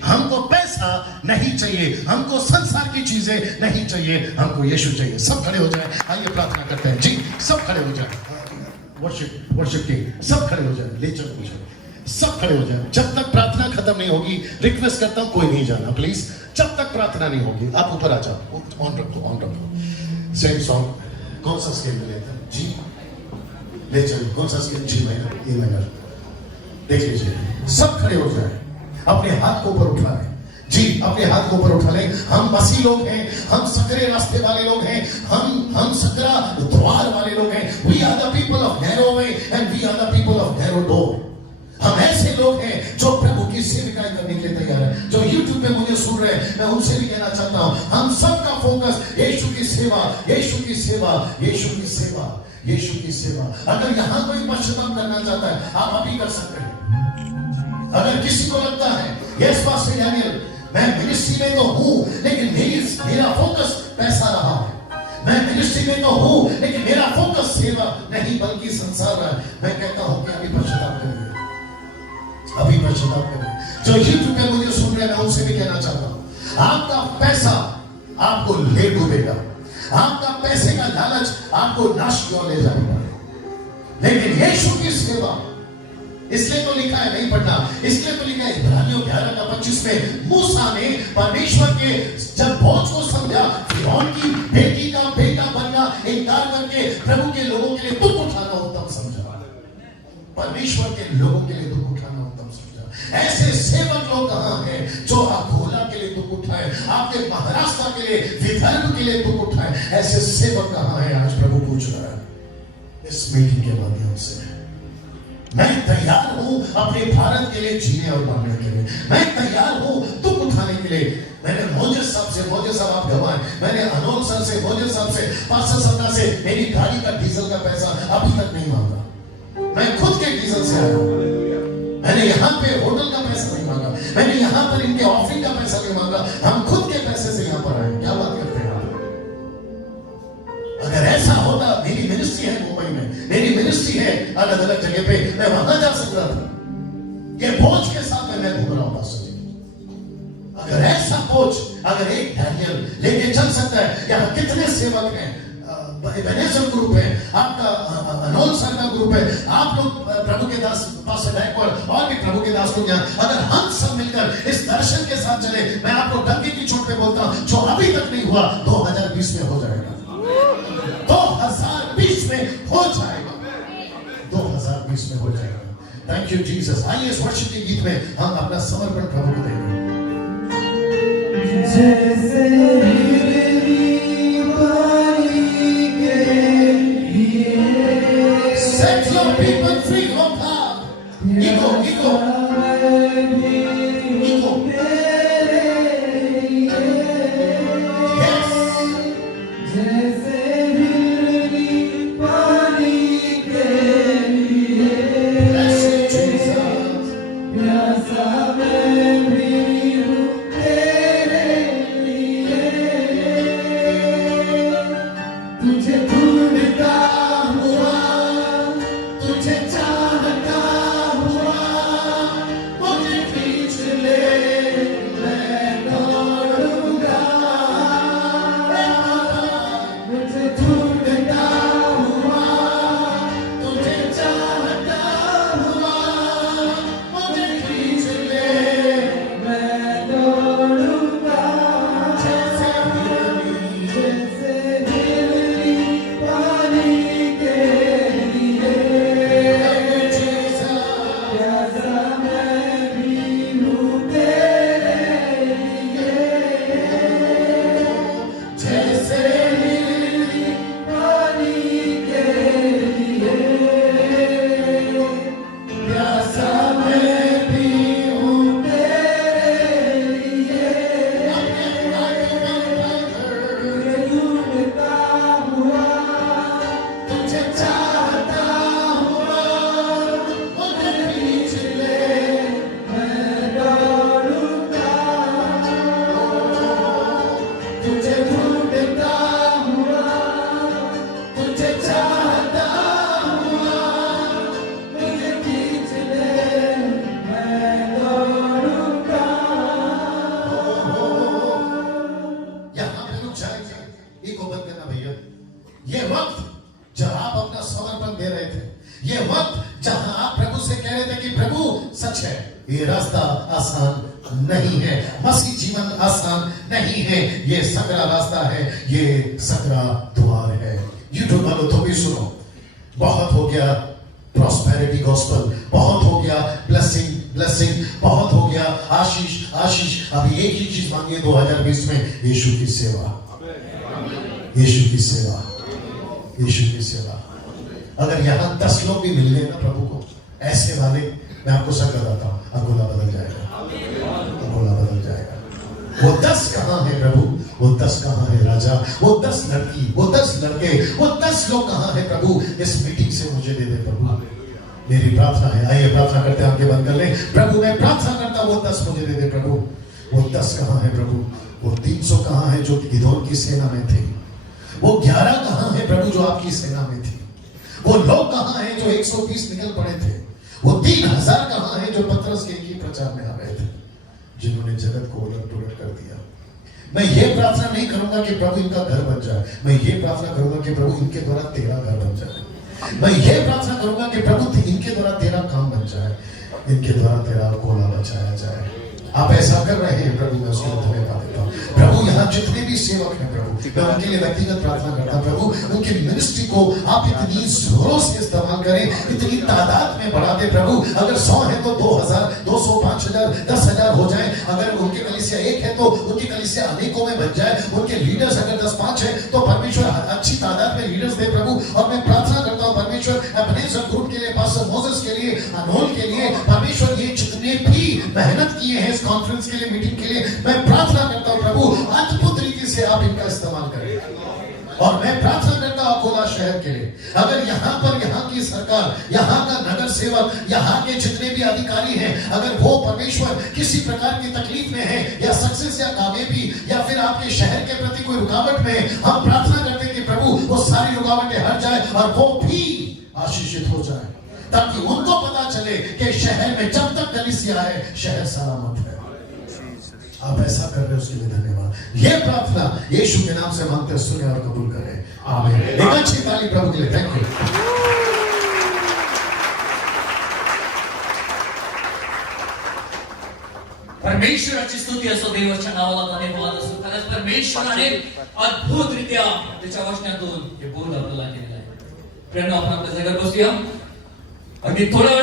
हमको पैसा नहीं चाहिए, हमको संसार की चीजें नहीं चाहिए, हमको यीशु चाहिए। सब खड़े हो जाए, आइए प्रार्थना करते हैं जी। सब खड़े हो जाए, वर्शिप की सब खड़े हो जाए, ले चलो मुझे, सब खड़े हो जाए। जब तक प्रार्थना खत्म नहीं होगी, रिक्वेस्ट करता हूं कोई नहीं जाना प्लीज। जब तक प्रार्थना नहीं होगी, आप ऊपर आ जाओ, ऑन रखो, ऑन रखो। सेम सॉन्ग, कौन सा स्केल में लेते हैं जी? ले चलो, कौन सा स्केल? जी माइनर, ए माइनर। देख लीजिए, सब खड़े हो जाए, अपने हाथ को ऊपर उठा लें जी, अपने हाथ को ऊपर उठा लें। हम मसीह लोग हैं, हम सकरे रास्ते वाले लोग हैं, हम सकरा द्वार वाले लोग हैं। We are the people of narrow way and we are the people of narrow door. हम ऐसे लोग हैं जो प्रभु की सेविकाएं करने के लिए तैयार हैं। जो यूट्यूब पे मुझे सुन रहे हैं, मैं उनसे भी कहना चाहता हूं, हम सबका फोकस यीशु की सेवा, यीशु की सेवा, यीशु की सेवा, यीशु की सेवा। अगर यहां कोई पश्चाताप करना चाहता है, आप अभी कर सकते हैं। अगर किसी को लगता है यस पास्टर डैनियल, मैं मिनिस्ट्री में तो हूं, लेकिन मेरा फोकस पैसा रहा है, मैं मिनिस्ट्री में तो हूं, लेकिन मेरा फोकस सेवा नहीं बल्कि संसार रहा है, मैं कहता हूं कि अभी पश्चाताप करिए, अभी पश्चाताप करिए। जो यूट्यूब पे मुझे सुन रहे हैं, मैं उनसे भी कहना चाहता हूं, आपका पैसा आपको ले डूबेगा, आपका पैसे का लालच आपको नाश की ओर ले जाएगा, लेकिन यीशु की सेवा, इसलिए तो लिखा है, नहीं पढ़ना, इसलिए तो लिखा है इब्रानियों 11:25 में, मूसा ने परमेश्वर के जब बोझ को समझा, फिरौन की बेटी का बेटा बनना इनकार करके प्रभु के लोगों के लिए दुख उठाना उत्तम समझा, परमेश्वर के लोगों के लिए दुख उठाना उत्तम समझा। ऐसे सेवक लोग कहां हैं जो अकोला के लिए दुख उठाए, आपके महाराष्ट्र के लिए, विदर्भ के लिए दुख उठाए? ऐसे सेवक कहां हैं? आज प्रभु पूछ रहा है इस मीटिंग के माध्यम से। मैं तैयार हूं अपने भारत के लिए जीने और मरने के लिए, मैं तैयार हूं दुख उठाने के लिए। मैंने मोजेस साहब आप गवाए, मैंने अनोल सर से, मोजेस साहब से, पास्टर सत्ता से मेरी गाड़ी का डीजल का पैसा अभी तक नहीं मांगा। मैं खुद के डीजल से आया हूं। मैंने यहाँ पे होटल का पैसा नहीं मांगा, मैंने यहाँ पर इनके ऑफरिंग का पैसा नहीं मांगा, हम खुद के पैसे से यहाँ पर आए। क्या बात करते हैं आप? अगर ऐसा होता, मेरी मिनिस्ट्री है मुंबई में, मेरी मिनिस्ट्री है अलग अलग जगह पे, मैं वहां जा सकता था। ये बोझ के साथ मैं घूम रहा हूं पास्टर जी। अगर ऐसा बोझ, अगर एक डैनियल लेके चल सकता है, यहाँ कितने सेवक हैं, वेनेश्वर ग्रुप है, आपका अनोल सर का ग्रुप है, आप लोग प्रभु के दास पास्टर गायकवाड़ और भी प्रभु के दास लोग यहाँ, अगर हम सब मिलकर इस दर्शन के साथ चले, मैं आपको डंके की चोट पे बोलता हूं, जो अभी तक नहीं हुआ 2020 में हो जाएगा, 2020 में हो जाएगा, 2020 में हो जाएगा। Thank you Jesus. आइए इस वर्षिप के गीत में हम अपना समर्पण प्रभु को देंगे। Set your people free, oh God. प्यासा मैं भी हूँ तेरे लिए, तुझे ढूंढता हुआ, तुझे चाहता हुआ, मुझे खींच ले मैं दौड़ूंगा, मुझे ढूंढता हुआ, तुझे चाहता हुआ, मुझे खींच ले मैं दौड़ूंगा, जैसे हिरनी पानी के लिए, प्यासा मैं भी हूँ तेरे लिए, जैसे हिरनी पानी के लिए, प्यासा मैं भी हूँ तेरे लिए, तुझे ढूंढता हुआ, तुझे चाहता हुआ, मुझे खींच ले मैं दौड़ूंगा, तुझे ढूंढता हुआ, तुझे चाहता हुआ, मुझे खींच ले मैं दौड़ूंगा। यहाँ पे रुक जाएंगे, इको बंद करना भैया। ये वक्त जब आप अपना समर्पण दे रहे थे, ये वक्त जहां आप प्रभु से कह रहे थे कि प्रभु सच है, ये रास्ता आसान नहीं है, मसीह जीवन आसान नहीं है, ये सकरा रास्ता है, ये सकरा द्वार है। यूट्यूब वालों तो भी सुनो, बहुत हो गया प्रॉस्पेरिटी गॉस्पल, बहुत हो गया ब्लेसिंग ब्लेसिंग, बहुत हो गया आशीष आशीष। अभी एक ही चीज मांगिए 2020 में, यीशु की सेवा, यीशु की सेवा, यीशु की सेवा। अगर यहाँ 10 लोग भी मिल लेना प्रभु को ऐसे वाले, मैं आपको सच बताता हूँ, अकोला बदल जाएगा, अकोला बदल जाएगा। वो 10 कहाँ है प्रभु, वो 10 कहाँ है राजा, वो 10 लड़की, वो 10 लड़के, वो 10 लोग कहाँ है प्रभु, इस मीटिंग से मुझे दे दे प्रभु। मेरी प्रार्थना है, आइए प्रार्थना करते हैं, आंखें बंद कर ले। प्रभु मैं प्रार्थना करता हूँ, वो 10 मुझे दे दे प्रभु। वो 10 कहाँ है प्रभु, वो 300 कहाँ है जो गिदोन की सेना में थे, वो 11 कहाँ है प्रभु जो आपकी सेना में थी, वो लोग कहाँ हैं जो 120 निकल पड़े थे, वो 3000 कहाँ हैं जो पतरस के ही प्रचार में आ गए थे, जिन्होंने जगत को उलट पुलट कर दिया। मैं ये प्रार्थना नहीं करूंगा कि प्रभु इनका घर बन जाए, मैं ये प्रार्थना करूंगा कि प्रभु इनके द्वारा तेरा घर बन जाए। मैं ये प्रार्थना करूंगा कि प्रभु इनके द्वारा तेरा काम बन जाए, इनके द्वारा तेरा कोला बचाया जाए। आप ऐसा कर रहे हैं प्रभु, मैं उसके लिए धन्यवाद देता हूँ। प्रभु यहाँ जितने भी सेवक हैं प्रभु, मैं उनके लिए व्यक्तिगत प्रार्थना करता हूँ प्रभु, उनकी मिनिस्ट्री को आप इतनी जोरों से इस्तेमाल करें, इतनी तादाद में बढ़ा दे प्रभु। अगर 100 है तो 2000, 200, 5000, 10,000 हो जाए। अगर उनकी कलीसिया 1 है तो उनकी कलीसिया अनेकों में बन जाए। उनके लीडर्स अगर 10-5 है तो परमेश्वर अच्छी तादाद में लीडर्स दे प्रभु। और मैं प्रार्थना करता हूँ परमेश्वर अपने सब ग्रुप के लिए, पास्टर मोसेस के लिए, अनोल के लिए, परमेश्वर ये जितने भी मेहनत किए हैं इस कॉन्फ्रेंस के लिए, मीटिंग के लिए, मैं प्रार्थना करता हूँ प्रभु अद्भुत रीति से आप इनका इस्तेमाल करें। और मैं प्रार्थना करता हूँ अकोला शहर के लिए, अगर यहाँ पर यहाँ की सरकार, यहाँ का नगर सेवक, यहाँ के जितने भी अधिकारी हैं, अगर वो परमेश्वर किसी प्रकार की तकलीफ में है या सक्सेस या कामयाबी या फिर आपके शहर के प्रति कोई रुकावट में है, हम प्रार्थना करते हैं कि प्रभु वो सारी रुकावटें हट जाए और वो भी आशीषित हो जाए, ताकि उनको पता चले कि शहर में जब तक कलीसिया है शहर सलामत है। आप ऐसा कर रहे हो, उसके लिए धन्यवाद। ये प्रार्थना यीशु के नाम से मांगते हैं, सुने और कबूल करें, आमीन। एक अच्छी ताली प्रभु के लिए। Thank you. परमेश्वराची स्तुती असो, देवाच्या नावाला धन्यवाद असो। खरंच परमेश्वराने अद्भुतरित्या त्याच्या वचनातून हे बोध आपल्याला केलेलं आहे। प्रेरणा आपण आपल्या जागेवर बसूया. अगदी थोड्या वेळा